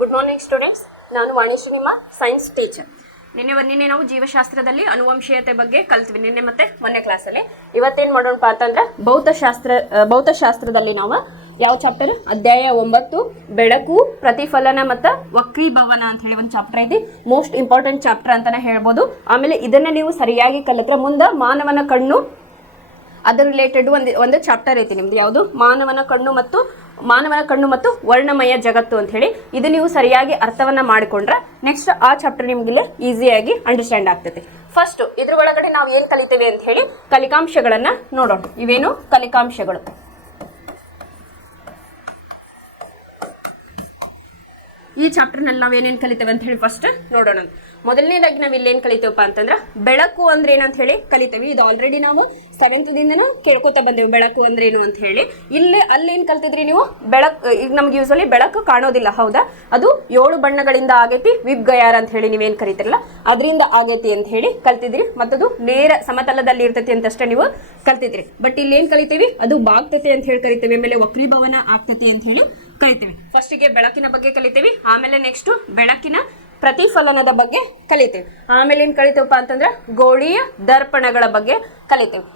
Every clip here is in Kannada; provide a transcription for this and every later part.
Good morning students. ನಾನು ವಾಣಿಶ್ರೀ, ನಿಮ್ಮ ಸೈನ್ಸ್ ಟೀಚರ್. ನಿನ್ನೆ ನಾವು ಜೀವಶಾಸ್ತ್ರದಲ್ಲಿ ಅನುವಂಶೀಯತೆ ಬಗ್ಗೆ ಕಲ್ತ್ವಿ, ನಿನ್ನೆ ಮತ್ತೆ ಮೊನ್ನೆ ಕ್ಲಾಸಲ್ಲಿ. ಇವತ್ತೇನು ಮಾಡೋಣಪ್ಪ ಅಂತಂದ್ರೆ ಭೌತಶಾಸ್ತ್ರದಲ್ಲಿ ನಾವು ಯಾವ ಚಾಪ್ಟರ್, ಅಧ್ಯಾಯ 9 ಬೆಳಕು, ಪ್ರತಿಫಲನ ಮತ್ತು ವಕ್ರೀಭವನ ಅಂತ ಹೇಳಿ ಒಂದು ಚಾಪ್ಟರ್ ಐತಿ. ಮೋಸ್ಟ್ ಇಂಪಾರ್ಟೆಂಟ್ ಚಾಪ್ಟರ್ ಅಂತಾನೆ ಹೇಳ್ಬೋದು. ಆಮೇಲೆ ಇದನ್ನ ನೀವು ಸರಿಯಾಗಿ ಕಲಿತ್ರೆ ಮುಂದೆ ಮಾನವನ ಕಣ್ಣು ಅದರ ರಿಲೇಟೆಡ್ ಒಂದು ಚಾಪ್ಟರ್ ಐತಿ ನಿಮ್ದು. ಯಾವುದು? ಮಾನವನ ಕಣ್ಣು ಮತ್ತು ವರ್ಣಮಯ ಜಗತ್ತು ಅಂತ ಹೇಳಿ. ಇದು ನೀವು ಸರಿಯಾಗಿ ಅರ್ಥವನ್ನ ಮಾಡಿಕೊಂಡ್ರೆ ನೆಕ್ಸ್ಟ್ ಆ ಚಾಪ್ಟರ್ ನಿಮ್ಗೆ ಈಸಿಯಾಗಿ ಅಂಡರ್ಸ್ಟ್ಯಾಂಡ್ ಆಗ್ತೈತಿ. ಫಸ್ಟ್ ಇದ್ರ ಒಳಗಡೆ ನಾವು ಏನ್ ಕಲಿತೇವೆ ಅಂತ ಹೇಳಿ ಕಲಿಕಾಂಶಗಳನ್ನ ನೋಡೋಣ. ಇವೇನು ಕಲಿಕಾಂಶಗಳು? ಈ ಚಾಪ್ಟರ್ನಲ್ಲಿ ನಾವೇನೇನು ಕಲಿತೇವೆ ಅಂತ ಹೇಳಿ ಫಸ್ಟ್ ನೋಡೋಣ. ಮೊದಲನೇದಾಗಿ ನಾವು ಇಲ್ಲೇನು ಕಲಿತೇವಪ್ಪ ಅಂತಂದ್ರೆ ಬೆಳಕು ಅಂದ್ರೆ ಏನಂತ ಹೇಳಿ ಕಲಿತೇವೆ. ಇದು ಆಲ್ರೆಡಿ ನಾವು 7th ದಿಂದನೂ ಕೇಳ್ಕೊತಾ ಬಂದೇವು ಬೆಳಕು ಅಂದ್ರೆ ಏನು ಅಂತ ಹೇಳಿ. ಅಲ್ಲೇನು ಕಲ್ತಿದ್ರಿ ನೀವು? ಈಗ ನಮ್ಗೆ ಯೂಸಲಿ ಬೆಳಕು ಕಾಣೋದಿಲ್ಲ, ಹೌದಾ? ಅದು 7 ಬಣ್ಣಗಳಿಂದ ಆಗೈತಿ, ವಿಬ್ಗಯಾರ್ ಅಂತ ಹೇಳಿ ನೀವೇನು ಕರಿತಿರಲ್ಲ ಅದರಿಂದ ಆಗೈತಿ ಅಂತ ಹೇಳಿ ಕಲ್ತಿದ್ರಿ. ಮತ್ತದು ನೇರ ಸಮತಲದಲ್ಲಿ ಇರ್ತೈತಿ ಅಂತಷ್ಟೇ ನೀವು ಕಲ್ತಿದ್ರಿ. ಬಟ್ ಇಲ್ಲೇನು ಕಲಿತೇವಿ? ಅದು ಬಾಗ್ತತೆ ಅಂತ ಹೇಳಿ ಕರಿತೇವೆ, ಆಮೇಲೆ ವಕ್ರೀಭವನ ಆಗ್ತತಿ ಅಂತ ಹೇಳಿ ಕಲಿತೇವೆ. ಫಸ್ಟಿಗೆ ಬೆಳಕಿನ ಬಗ್ಗೆ ಕಲಿತೇವೆ, ಆಮೇಲೆ ನೆಕ್ಸ್ಟ್ ಬೆಳಕಿನ ಪ್ರತಿಫಲನದ ಬಗ್ಗೆ ಕಲಿತೇವೆ, ಆಮೇಲೆ ಏನ್ ಕಲಿತೇವಪ್ಪ ಅಂತಂದ್ರೆ ಗೋಳೀಯ ದರ್ಪಣಗಳ ಬಗ್ಗೆ ಕಲಿತೇವೆ.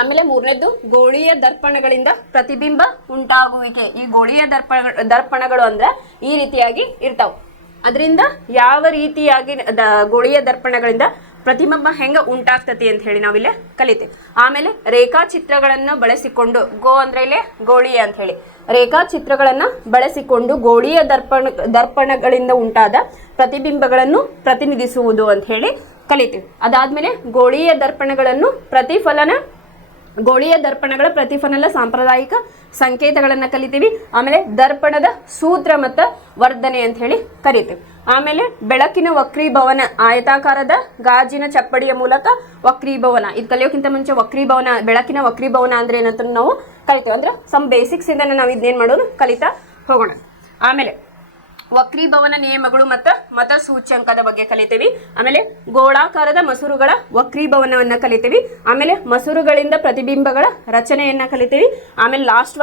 ಆಮೇಲೆ ಮೂರನೇದ್ದು ಗೋಳೀಯ ದರ್ಪಣಗಳಿಂದ ಪ್ರತಿಬಿಂಬ ಉಂಟಾಗುವಿಕೆ. ಈ ಗೋಳೀಯ ದರ್ಪಣಗಳು ಅಂದ್ರೆ ಈ ರೀತಿಯಾಗಿ ಇರ್ತಾವ. ಅದರಿಂದ ಯಾವ ರೀತಿಯಾಗಿ ಗೋಳೀಯ ದರ್ಪಣಗಳಿಂದ ಪ್ರತಿಬಿಂಬ ಹೆಂಗ ಉಂಟಾಗ್ತತಿ ಅಂತ ಹೇಳಿ ನಾವಿಲ್ಲೇ ಕಲಿತೇವೆ. ಆಮೇಲೆ ರೇಖಾಚಿತ್ರಗಳನ್ನು ಬಳಸಿಕೊಂಡು, ಗೋ ಅಂದ್ರೆ ಇಲ್ಲೇ ಗೋಳೀಯ ಅಂತ ಹೇಳಿ, ರೇಖಾಚಿತ್ರಗಳನ್ನ ಬಳಸಿಕೊಂಡು ಗೋಳೀಯ ದರ್ಪಣಗಳಿಂದ ಉಂಟಾದ ಪ್ರತಿಬಿಂಬಗಳನ್ನು ಪ್ರತಿನಿಧಿಸುವುದು ಅಂತ ಹೇಳಿ ಕಲಿತೇವೆ. ಅದಾದ್ಮೇಲೆ ಗೋಳೀಯ ದರ್ಪಣಗಳ ಪ್ರತಿಫಲನ ಸಾಂಪ್ರದಾಯಿಕ ಸಂಕೇತಗಳನ್ನ ಕಲಿತೀವಿ. ಆಮೇಲೆ ದರ್ಪಣದ ಸೂತ್ರ ಮತ್ತು ವರ್ಧನೆ ಅಂತ ಹೇಳಿ ಕರಿತೀವಿ. ಆಮೇಲೆ ಬೆಳಕಿನ ವಕ್ರೀಭವನ, ಆಯತಾಕಾರದ ಗಾಜಿನ ಚಪ್ಪಡಿಯ ಮೂಲಕ ವಕ್ರೀಭವನ. ಇದು ಕಲಿಯೋಕ್ಕಿಂತ ಮುಂಚೆ ಬೆಳಕಿನ ವಕ್ರೀಭವನ ಅಂದ್ರೆ ಏನಂತ ನಾವು ಕಲಿತೇವೆ. ಅಂದ್ರೆ ಸಮ್ ಬೇಸಿಕ್ಸ್ ಇಂದ ನಾವು ಇದನ್ನೇನು ಮಾಡೋದು ಕಲಿತಾ ಹೋಗೋಣ. ಆಮೇಲೆ ವಕ್ರೀಭವನ ನಿಯಮಗಳು ಮತ್ತು ಮತ ಸೂಚ್ಯಂಕದ ಬಗ್ಗೆ ಕಲಿತೇವಿ. ಆಮೇಲೆ ಗೋಳಾಕಾರದ ಮಸೂರುಗಳ ವಕ್ರೀಭವನವನ್ನ ಕಲಿತೇವಿ. ಆಮೇಲೆ ಮಸೂರುಗಳಿಂದ ಪ್ರತಿಬಿಂಬಗಳ ರಚನೆಯನ್ನ ಕಲಿತೇವಿ. ಆಮೇಲೆ ಲಾಸ್ಟ್